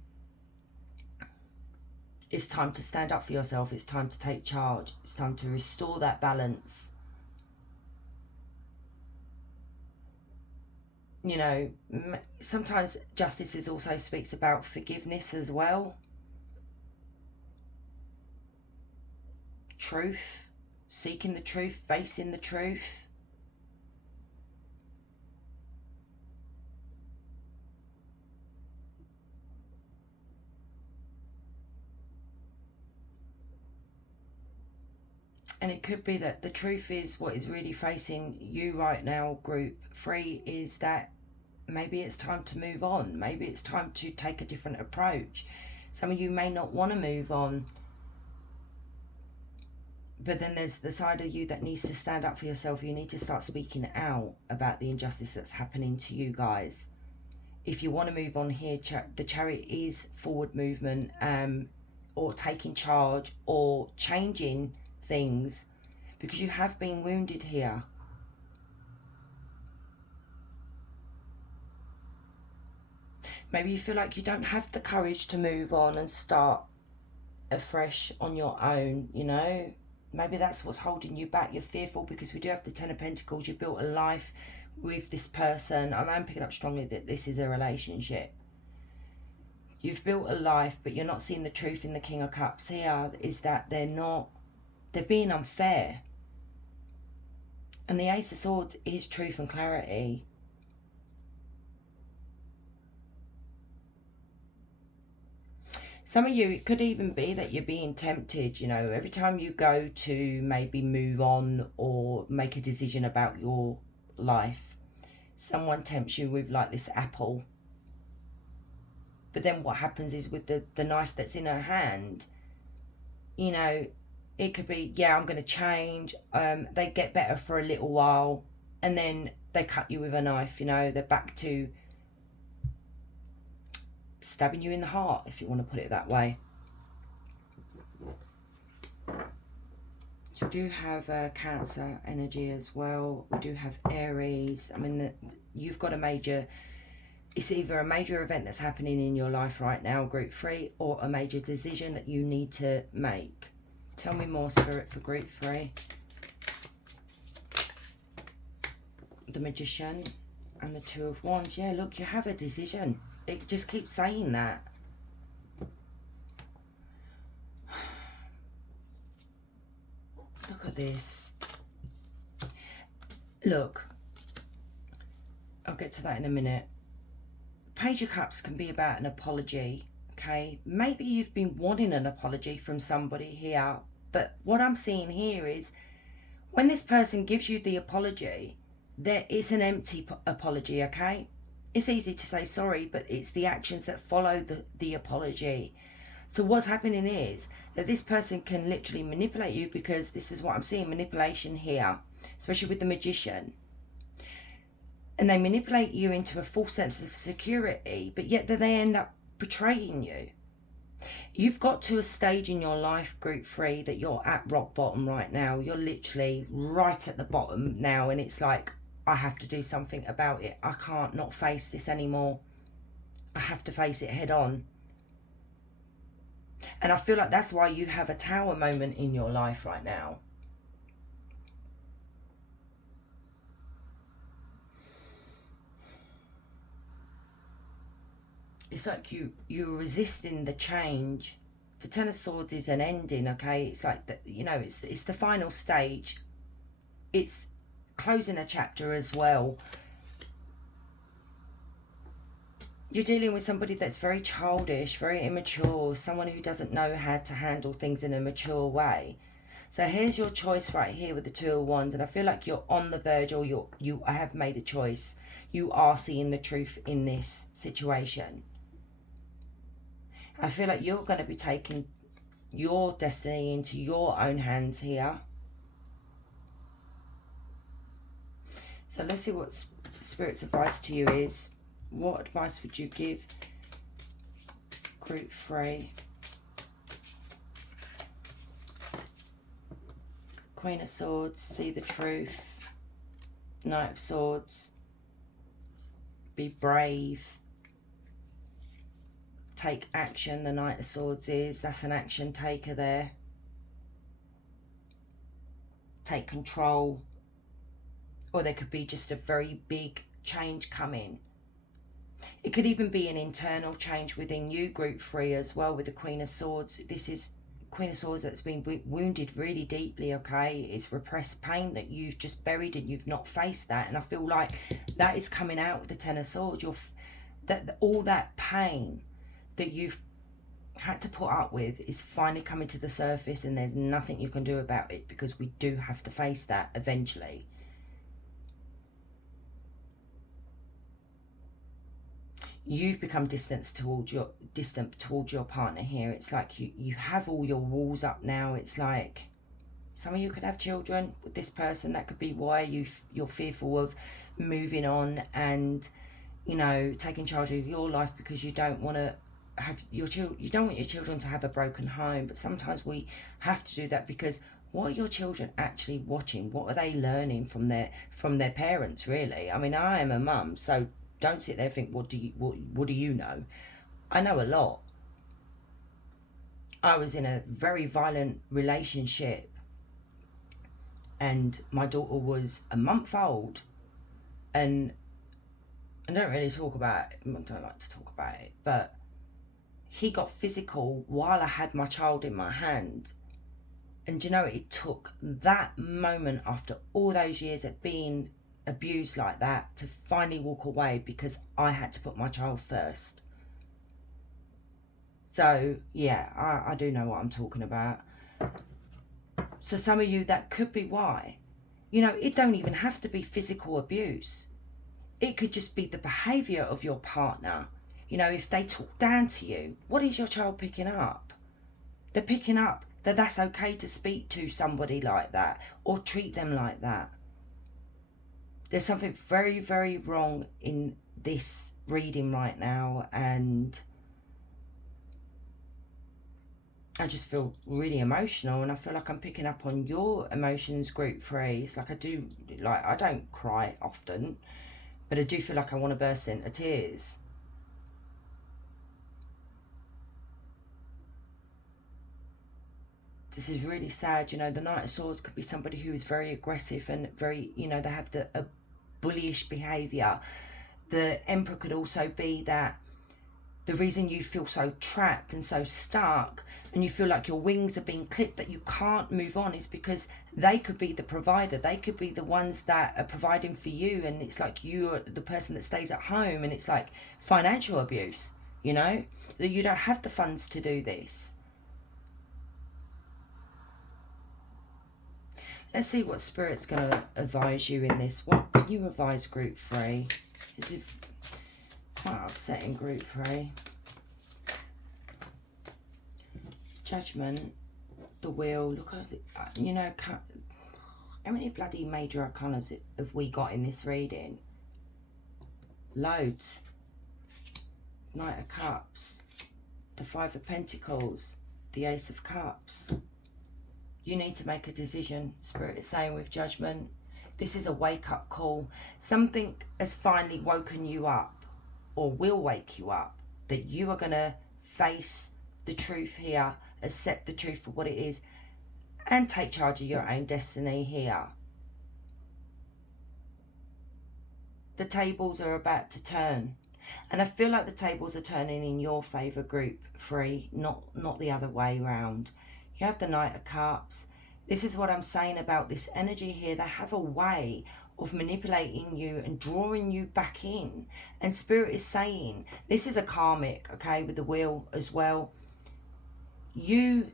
it's time to stand up for yourself. It's time to take charge. It's time to restore that balance. You know, sometimes Justice also speaks about forgiveness as well. Truth. Seeking the truth. Facing the truth. And it could be that the truth is what is really facing you right now, group 3, is that maybe it's time to move on. Maybe it's time to take a different approach. Some of you may not want to move on. But then there's the side of you that needs to stand up for yourself. You need to start speaking out about the injustice that's happening to you guys. If you want to move on here, the Chariot is forward movement, or taking charge, or changing things, because you have been wounded here. Maybe you feel like you don't have the courage to move on and start afresh on your own, you know. Maybe that's what's holding you back. You're fearful because we do have the Ten of Pentacles. You built a life with this person. I'm picking up strongly that this is a relationship. You've built a life, but you're not seeing the truth in the King of Cups here, is that they're being unfair. And the Ace of Swords is truth and clarity. Some of you, it could even be that you're being tempted, you know, every time you go to maybe move on or make a decision about your life, someone tempts you with like this apple. But then what happens is with the knife that's in her hand, you know, it could be, yeah, I'm going to change. They get better for a little while and then they cut you with a knife, you know, they're back to stabbing you in the heart, if you want to put it that way. So we do have Cancer energy as well. We do have Aries. I mean, you've got a major, it's either a major event that's happening in your life right now, group 3, or a major decision that you need to make. Tell me more, Spirit, for group 3. The Magician and the Two of Wands. Yeah, look, you have a decision. It just keeps saying that. Look at this. Look, I'll get to that in a minute. Page of Cups can be about an apology, okay? Maybe you've been wanting an apology from somebody here, but what I'm seeing here is When this person gives you the apology, there is an empty apology, okay? It's easy to say sorry, but it's the actions that follow the apology. So what's happening is that this person can literally manipulate you, because this is what I'm seeing, manipulation here, especially with the Magician. And they manipulate you into a false sense of security, but yet they end up betraying you. You've got to a stage in your life, group 3, that you're at rock bottom right now. You're literally right at the bottom now, and it's like, I have to do something about it. I can't not face this anymore. I have to face it head on. And I feel like that's why you have a Tower moment in your life right now. It's like you're resisting the change. The Ten of Swords is an ending, okay? It's like that, you know, it's the final stage. It's closing a chapter as well. You're dealing with somebody that's very childish, very immature, someone who doesn't know how to handle things in a mature way. So here's your choice right here with the Two of Wands, and I feel like you're on the verge, or you have made a choice. You are seeing the truth in this situation. I feel like you're going to be taking your destiny into your own hands here. So let's see what Spirit's advice to you is. What advice would you give group 3? Queen of Swords, see the truth. Knight of Swords, be brave. Take action, the Knight of Swords is. That's an action taker there. Take control. Or there could be just a very big change coming. It could even be an internal change within you, group 3, as well, with the Queen of Swords. This is Queen of Swords that's been wounded really deeply, okay? It's repressed pain that you've just buried and you've not faced that. And I feel like that is coming out with the Ten of Swords. All that pain that you've had to put up with is finally coming to the surface, and there's nothing you can do about it, because we do have to face that eventually. You've become distant towards your partner here. It's like you have all your walls up now. It's like some of you could have children with this person. That could be why you're fearful of moving on and, you know, taking charge of your life, because you don't want to have you don't want your children to have a broken home. But sometimes we have to do that, because what are your children actually watching? What are they learning from their parents, really? I mean, I am a mum, so don't sit there and think, what do you know? I know a lot. I was in a very violent relationship, and my daughter was a month old, and I don't really talk about it. I don't like to talk about it, but he got physical while I had my child in my hand. And you know, it took that moment after all those years of being abused like that to finally walk away, because I had to put my child first. So yeah, I do know what I'm talking about. So some of you, that could be why. You know, it don't even have to be physical abuse. It could just be the behaviour of your partner. You know, if they talk down to you, what is your child picking up? They're picking up that that's okay to speak to somebody like that or treat them like that. There's something very, very wrong in this reading right now, and I just feel really emotional, and I feel like I'm picking up on your emotions, group 3. It's like I don't cry often, but I do feel like I want to burst into tears. This is really sad. You know, the Knight of Swords could be somebody who is very aggressive and very, you know, they have a bullish behaviour. The Emperor could also be that the reason you feel so trapped and so stuck, and you feel like your wings are being clipped, that you can't move on, is because they could be the provider. They could be the ones that are providing for you, and it's like you're the person that stays at home, and it's like financial abuse, you know, that you don't have the funds to do this. Let's see what Spirit's going to advise you in this. What can you advise Group 3? This is quite upsetting, Group 3. Judgment, the Wheel. Look at, you know, how many bloody major arcanas have we got in this reading? Loads. Knight of Cups, the Five of Pentacles, the Ace of Cups. You need to make a decision, Spirit is saying, with Judgment. This is a wake-up call. Something has finally woken you up, or will wake you up, that you are going to face the truth here, accept the truth for what it is, and take charge of your own destiny here. The tables are about to turn. And I feel like the tables are turning in your favour, Group 3, not the other way round. You have the Knight of Cups. This is what I'm saying about this energy here. They have a way of manipulating you and drawing you back in. And Spirit is saying, this is a karmic, okay, with the Wheel as well. You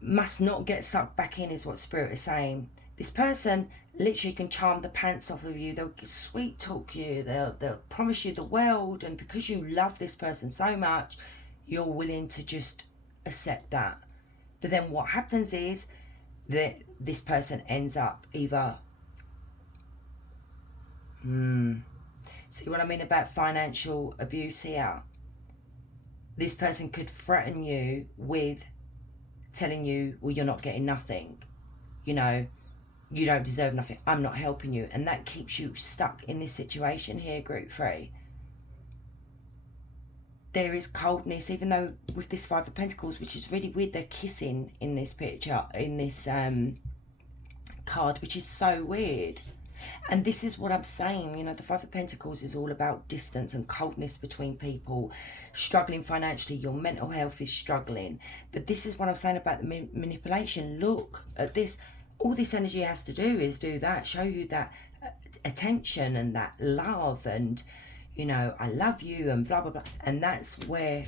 must not get sucked back in, is what Spirit is saying. This person literally can charm the pants off of you. They'll sweet talk you. They'll promise you the world. And because you love this person so much, you're willing to just accept that. But then what happens is that this person ends up either... See what I mean about financial abuse here? This person could threaten you with telling you, well, you're not getting nothing. You know, you don't deserve nothing. I'm not helping you. And that keeps you stuck in this situation here, Group 3. There is coldness, even though with this Five of Pentacles, which is really weird, they're kissing in this picture, in this card, which is so weird. And this is what I'm saying, you know, the Five of Pentacles is all about distance and coldness between people, struggling financially, your mental health is struggling. But this is what I'm saying about the manipulation. Look at this. All this energy has to do is do that, show you that attention and that love and, you know, I love you and blah, blah, blah. And that's where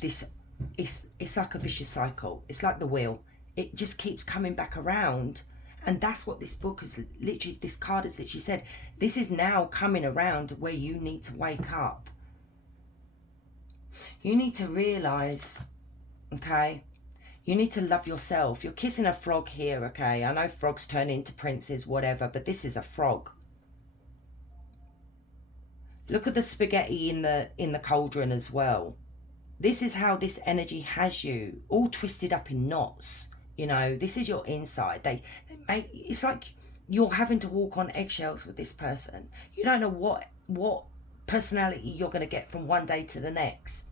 this, it's like a vicious cycle. It's like the wheel. It just keeps coming back around. And that's what this book is literally, this card has literally said. This is now coming around where you need to wake up. You need to realise, okay, you need to love yourself. You're kissing a frog here, okay? I know frogs turn into princes, whatever, but this is a frog. Look at the spaghetti in the cauldron as well. This is how this energy has you, all twisted up in knots. You know, this is your inside. They make, it's like you're having to walk on eggshells with this person. You don't know what personality you're going to get from one day to the next.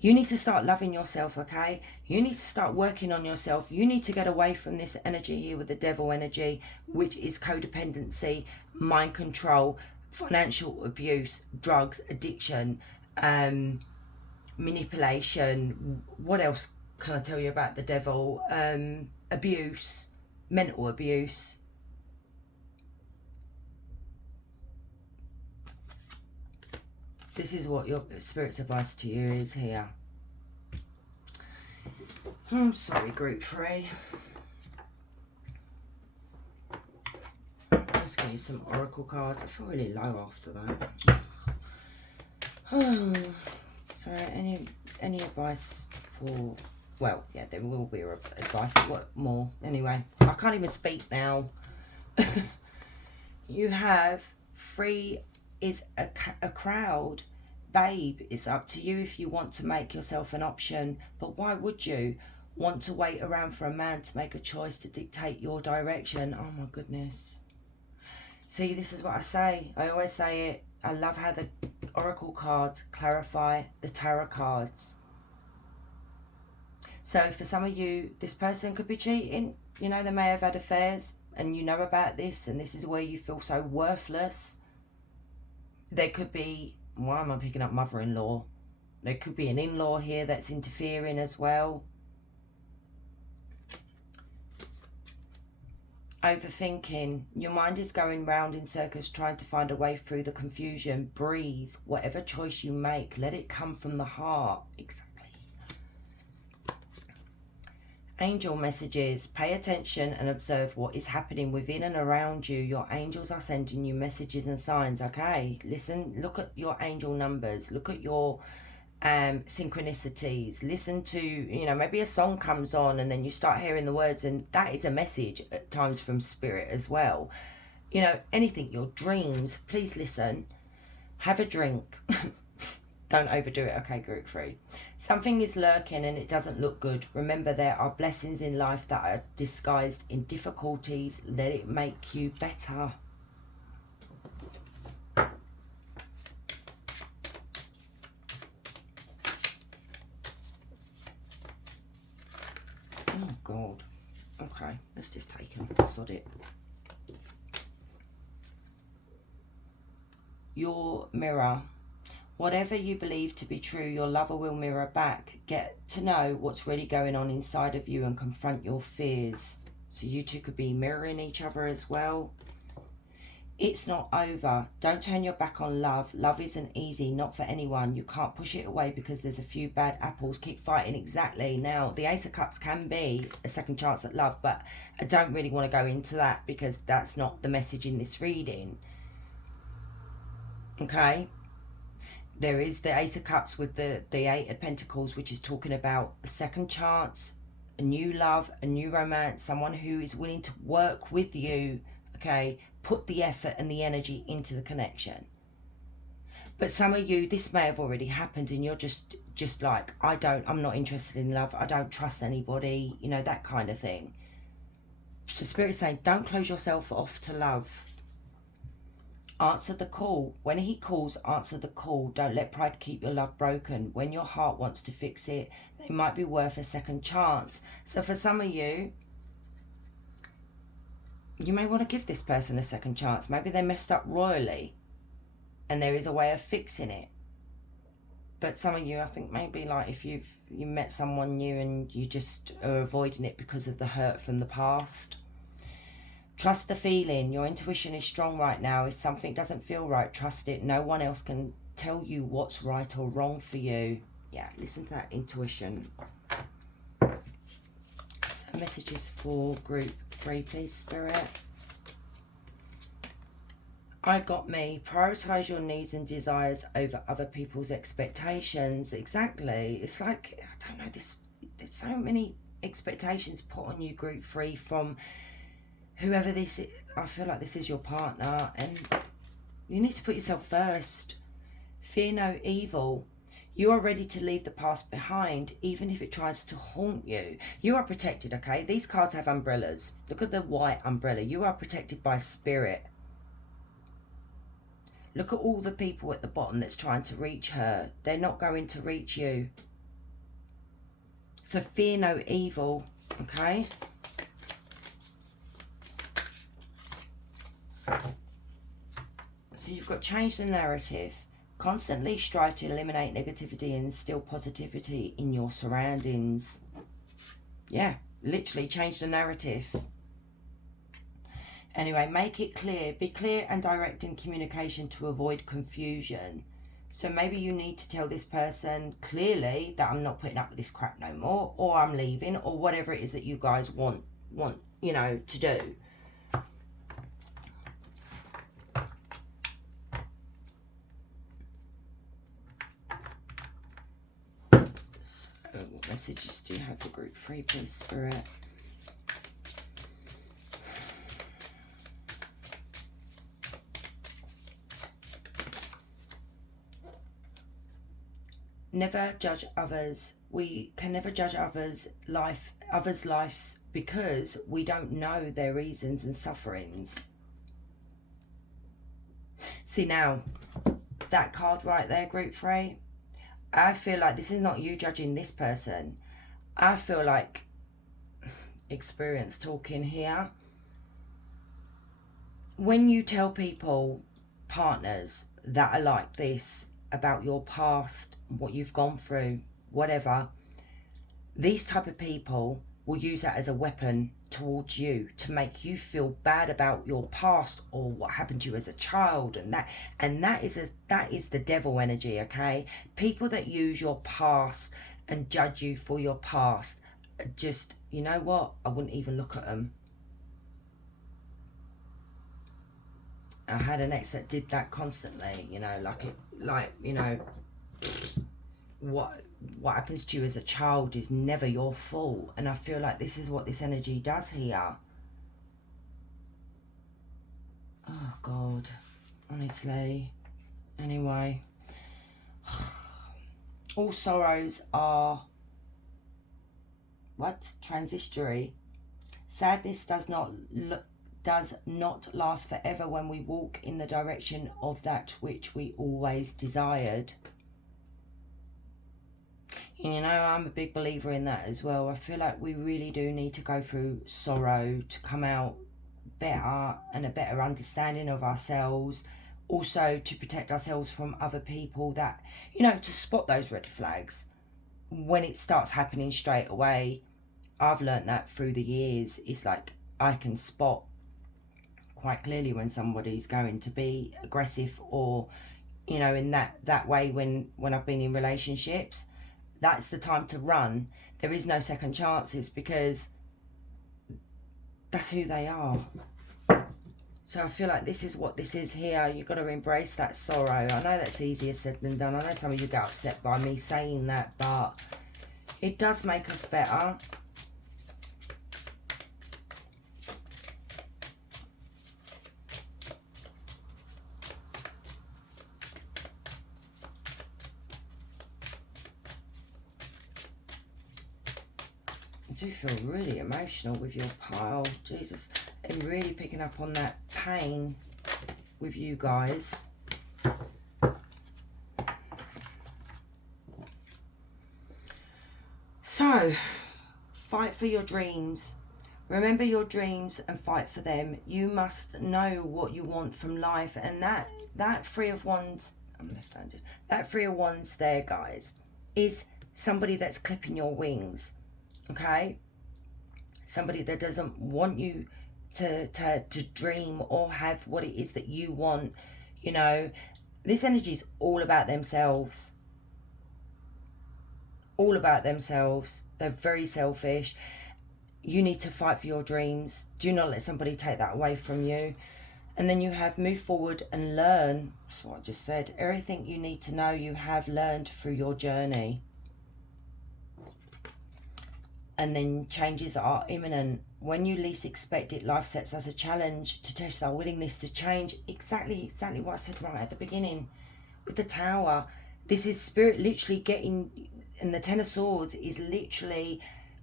You need to start loving yourself, okay? You need to start working on yourself. You need to get away from this energy here with the devil energy, which is codependency, mind control, financial abuse, drugs, addiction, manipulation. What else can I tell you about the devil? Abuse, mental abuse. This is what your spirit's advice to you is here. I'm sorry, Group 3. Let's get you some oracle cards. I feel really low after that. Oh, so any advice for... Well, yeah, there will be advice. What more? Anyway, I can't even speak now. You have free is a crowd. Babe, it's up to you if you want to make yourself an option. But why would you want to wait around for a man to make a choice to dictate your direction? Oh my goodness. See, this is what I say. I always say it. I love how the oracle cards clarify the tarot cards. So for some of you, this person could be cheating. You know, they may have had affairs and you know about this, and this is where you feel so worthless. There could be, why am I picking up mother-in-law? There could be an in-law here that's interfering as well. Overthinking. Your mind is going round in circles trying to find a way through the confusion. Breathe. Whatever choice you make, let it come from the heart. Exactly. Angel messages. Pay attention and observe what is happening within and around you. Your angels are sending you messages and signs, okay? Listen, look at your angel numbers. Look at your synchronicities. Listen to, you know, maybe a song comes on and then you start hearing the words, and that is a message at times from spirit as well. You know, anything, your dreams, please listen. Have a drink. Don't overdo it, okay, group 3. Something is lurking and it doesn't look good. Remember, there are blessings in life that are disguised in difficulties. Let it make you better. Oh, God. Okay, let's just take them. Sod it. Your mirror. Whatever you believe to be true, your lover will mirror back. Get to know what's really going on inside of you and confront your fears. So you two could be mirroring each other as well. It's not over. Don't turn your back on love. Love isn't easy, not for anyone. You can't push it away because there's a few bad apples. Keep fighting. Exactly. Now, the Ace of Cups can be a second chance at love, but I don't really want to go into that because that's not the message in this reading. Okay? There is the Ace of Cups with the Eight of Pentacles, which is talking about a second chance, a new love, a new romance, someone who is willing to work with you, okay? Put the effort and the energy into the connection. But some of you, this may have already happened and you're just like, I'm not interested in love. I don't trust anybody, you know, that kind of thing. So Spirit's saying, don't close yourself off to love. Answer the call. When he calls, answer the call. Don't let pride keep your love broken. When your heart wants to fix it, they might be worth a second chance. So for some of you, you may want to give this person a second chance. Maybe they messed up royally and there is a way of fixing it. But some of you, I think maybe like if you met someone new and you just are avoiding it because of the hurt from the past. Trust the feeling. Your intuition is strong right now. If something doesn't feel right, trust it. No one else can tell you what's right or wrong for you. Yeah, listen to that intuition. So messages for group 3, please, Spirit. I got me. Prioritize your needs and desires over other people's expectations. Exactly. It's like, I don't know, there's so many expectations put on you, group 3, from whoever this is. I feel like this is your partner and you need to put yourself first. Fear no evil. You are ready to leave the past behind, even if it tries to haunt you. You are protected, okay? These cards have umbrellas. Look at the white umbrella. You are protected by spirit. Look at all the people at the bottom that's trying to reach her. They're not going to reach you. So fear no evil, okay? So you've got change the narrative. Constantly strive to eliminate negativity and instill positivity in your surroundings. Yeah, literally change the narrative. Anyway, make it clear. Be clear and direct in communication to avoid confusion. So maybe you need to tell this person clearly that I'm not putting up with this crap no more, or I'm leaving, or whatever it is that you guys want, you know, to do. What messages do you have for group 3, please, Spirit? Never judge others. We can never judge others' lives because we don't know their reasons and sufferings. See now, that card right there, group 3, I feel like this is not you judging this person. I feel like experience talking here. When you tell people, partners, that are like this about your past, what you've gone through, whatever, these type of people will use that as a weapon towards you to make you feel bad about your past or what happened to you as a child, and that is the devil energy, okay? People that use your past and judge you for your past just, you know what, I wouldn't even look at them. I had an ex that did that constantly, you know, you know, what happens to you as a child is never your fault. And I feel like this is what this energy does here. Oh God, honestly. Anyway, all sorrows are transitory. Sadness does not last forever when we walk in the direction of that which we always desired. You know, I'm a big believer in that as well. I feel like we really do need to go through sorrow to come out better and a better understanding of ourselves. Also to protect ourselves from other people, that, you know, to spot those red flags when it starts happening straight away. I've learned that through the years. It's like I can spot quite clearly when somebody's going to be aggressive, or, you know, in that way when I've been in relationships. That's the time to run. There is no second chances, because that's who they are. So I feel like this is what this is here. You've got to embrace that sorrow. I know that's easier said than done. I know some of you get upset by me saying that, but it does make us better. I do feel really emotional with your pile. Jesus. I'm really picking up on that pain with you guys. So, fight for your dreams. Remember your dreams and fight for them. You must know what you want from life. And that Three of Wands, I'm left-handed, that Three of Wands there, guys, is somebody that's clipping your wings. Okay? Somebody that doesn't want you to dream or have what it is that you want. You know, this energy is all about themselves. All about themselves. They're very selfish. You need to fight for your dreams. Do not let somebody take that away from you. And then you have move forward and learn. That's what I just said. Everything you need to know, you have learned through your journey. And then changes are imminent. When you least expect it, life sets us a challenge to test our willingness to change. Exactly what I said right at the beginning. With the Tower, this is Spirit literally getting, and the Ten of Swords is literally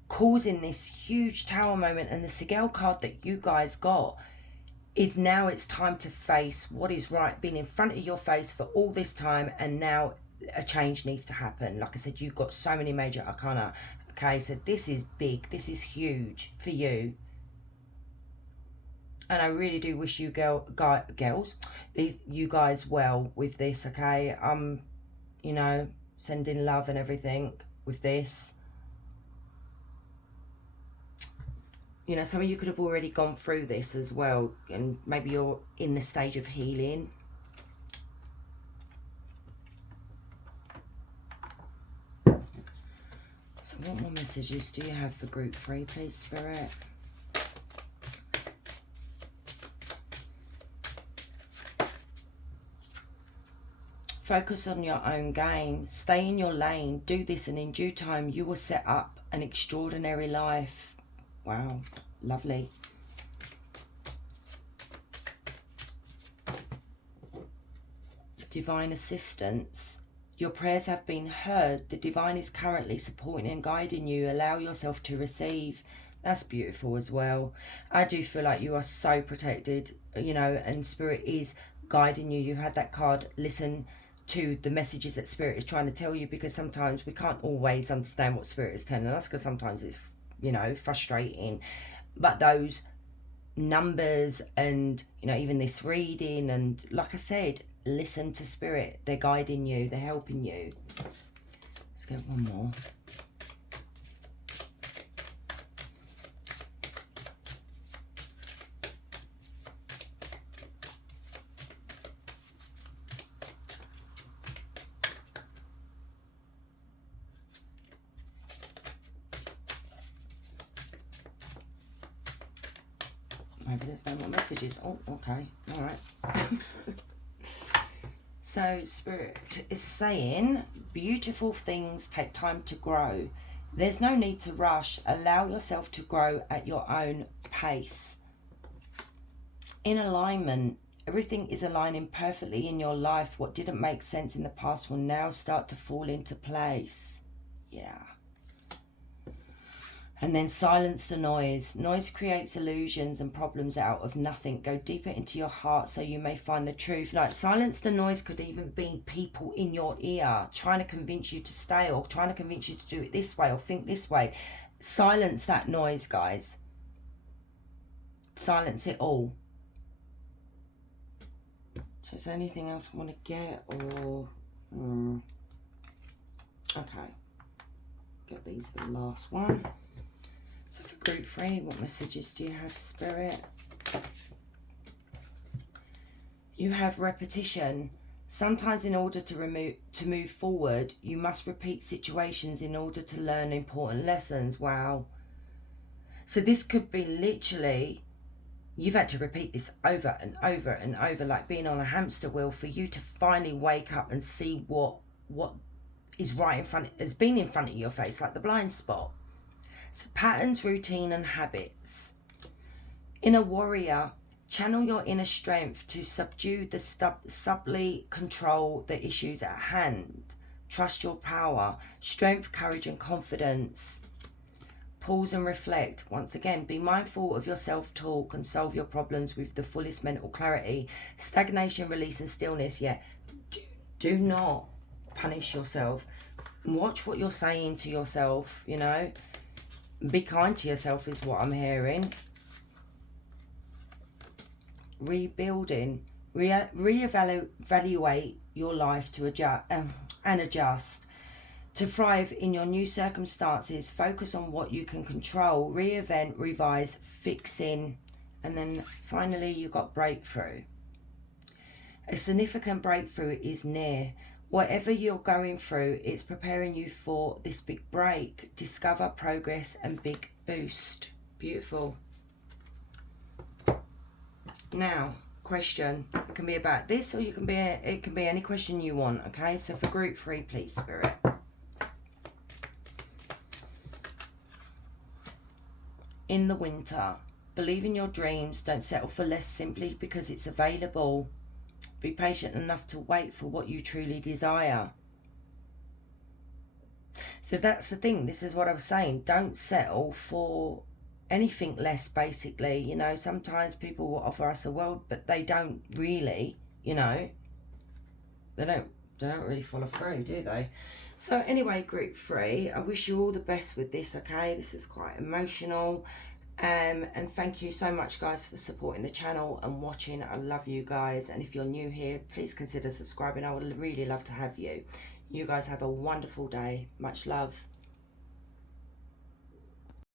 causing this huge Tower moment. And the Sigil card that you guys got is now it's time to face what is right, been in front of your face for all this time, and now a change needs to happen. Like I said, you've got so many major arcana. Okay, so this is big. This is huge for you. And I really do wish you you guys well with this, okay? You know, sending love and everything with this. You know, some of you could have already gone through this as well, and maybe you're in the stage of healing. So what more messages do you have for group 3, please, Spirit? Focus on your own game. Stay in your lane. Do this, and in due time you will set up an extraordinary life. Wow, lovely. Divine assistance. Your prayers have been heard. The divine is currently supporting and guiding you. Allow yourself to receive. That's beautiful as well. I do feel like you are so protected, you know, and Spirit is guiding you. You had that card, listen to the messages that Spirit is trying to tell you, because sometimes we can't always understand what Spirit is telling us, because sometimes it's, you know, frustrating. But those numbers and, you know, even this reading, and like I said, listen to Spirit. They're guiding you. They're helping you. Let's get one more. Maybe there's no more messages. Oh, okay. All right. So Spirit is saying, beautiful things take time to grow. There's no need to rush. Allow yourself to grow at your own pace. In alignment, everything is aligning perfectly in your life. What didn't make sense in the past will now start to fall into place. Yeah. And then silence the noise. Noise creates illusions and problems out of nothing. Go deeper into your heart so you may find the truth. Like, silence the noise could even be people in your ear trying to convince you to stay, or trying to convince you to do it this way or think this way. Silence that noise, guys. Silence it all. So is there anything else I want to get, or... Okay. Get these for the last one. So for group 3, what messages do you have, Spirit? You have repetition. Sometimes in order to move forward, you must repeat situations in order to learn important lessons. Wow. So this could be literally, you've had to repeat this over and over and over, like being on a hamster wheel, for you to finally wake up and see what is right in front, has been in front of your face, like the blind spot. So patterns, routine and habits. Inner warrior, channel your inner strength to subdue the subtly control the issues at hand. Trust your power, strength, courage and confidence. Pause and reflect. Once again, be mindful of your self-talk and solve your problems with the fullest mental clarity. Stagnation, release and stillness. Yeah, do not punish yourself. Watch what you're saying to yourself, you know. Be kind to yourself is what I'm hearing. Rebuilding. Reevaluate your life to adjust. To thrive in your new circumstances, focus on what you can control. Reinvent, revise, fixing. And then finally you've got breakthrough. A significant breakthrough is near. Whatever you're going through, it's preparing you for this big break. Discover, progress and big boost. Beautiful. Now, question. It can be about this, or it can be any question you want, okay? So for group 3, please, Spirit. In the winter, believe in your dreams. Don't settle for less simply because it's available. Be patient enough to wait for what you truly desire. So that's the thing. This is what I was saying. Don't settle for anything less, basically. You know, sometimes people will offer us the world, but they don't really, you know. They don't really follow through, do they? So anyway, group 3, I wish you all the best with this, okay? This is quite emotional. And thank you so much, guys, for supporting the channel and watching. I love you guys, and if you're new here, please consider subscribing. I would really love to have you. You guys have a wonderful day. Much love.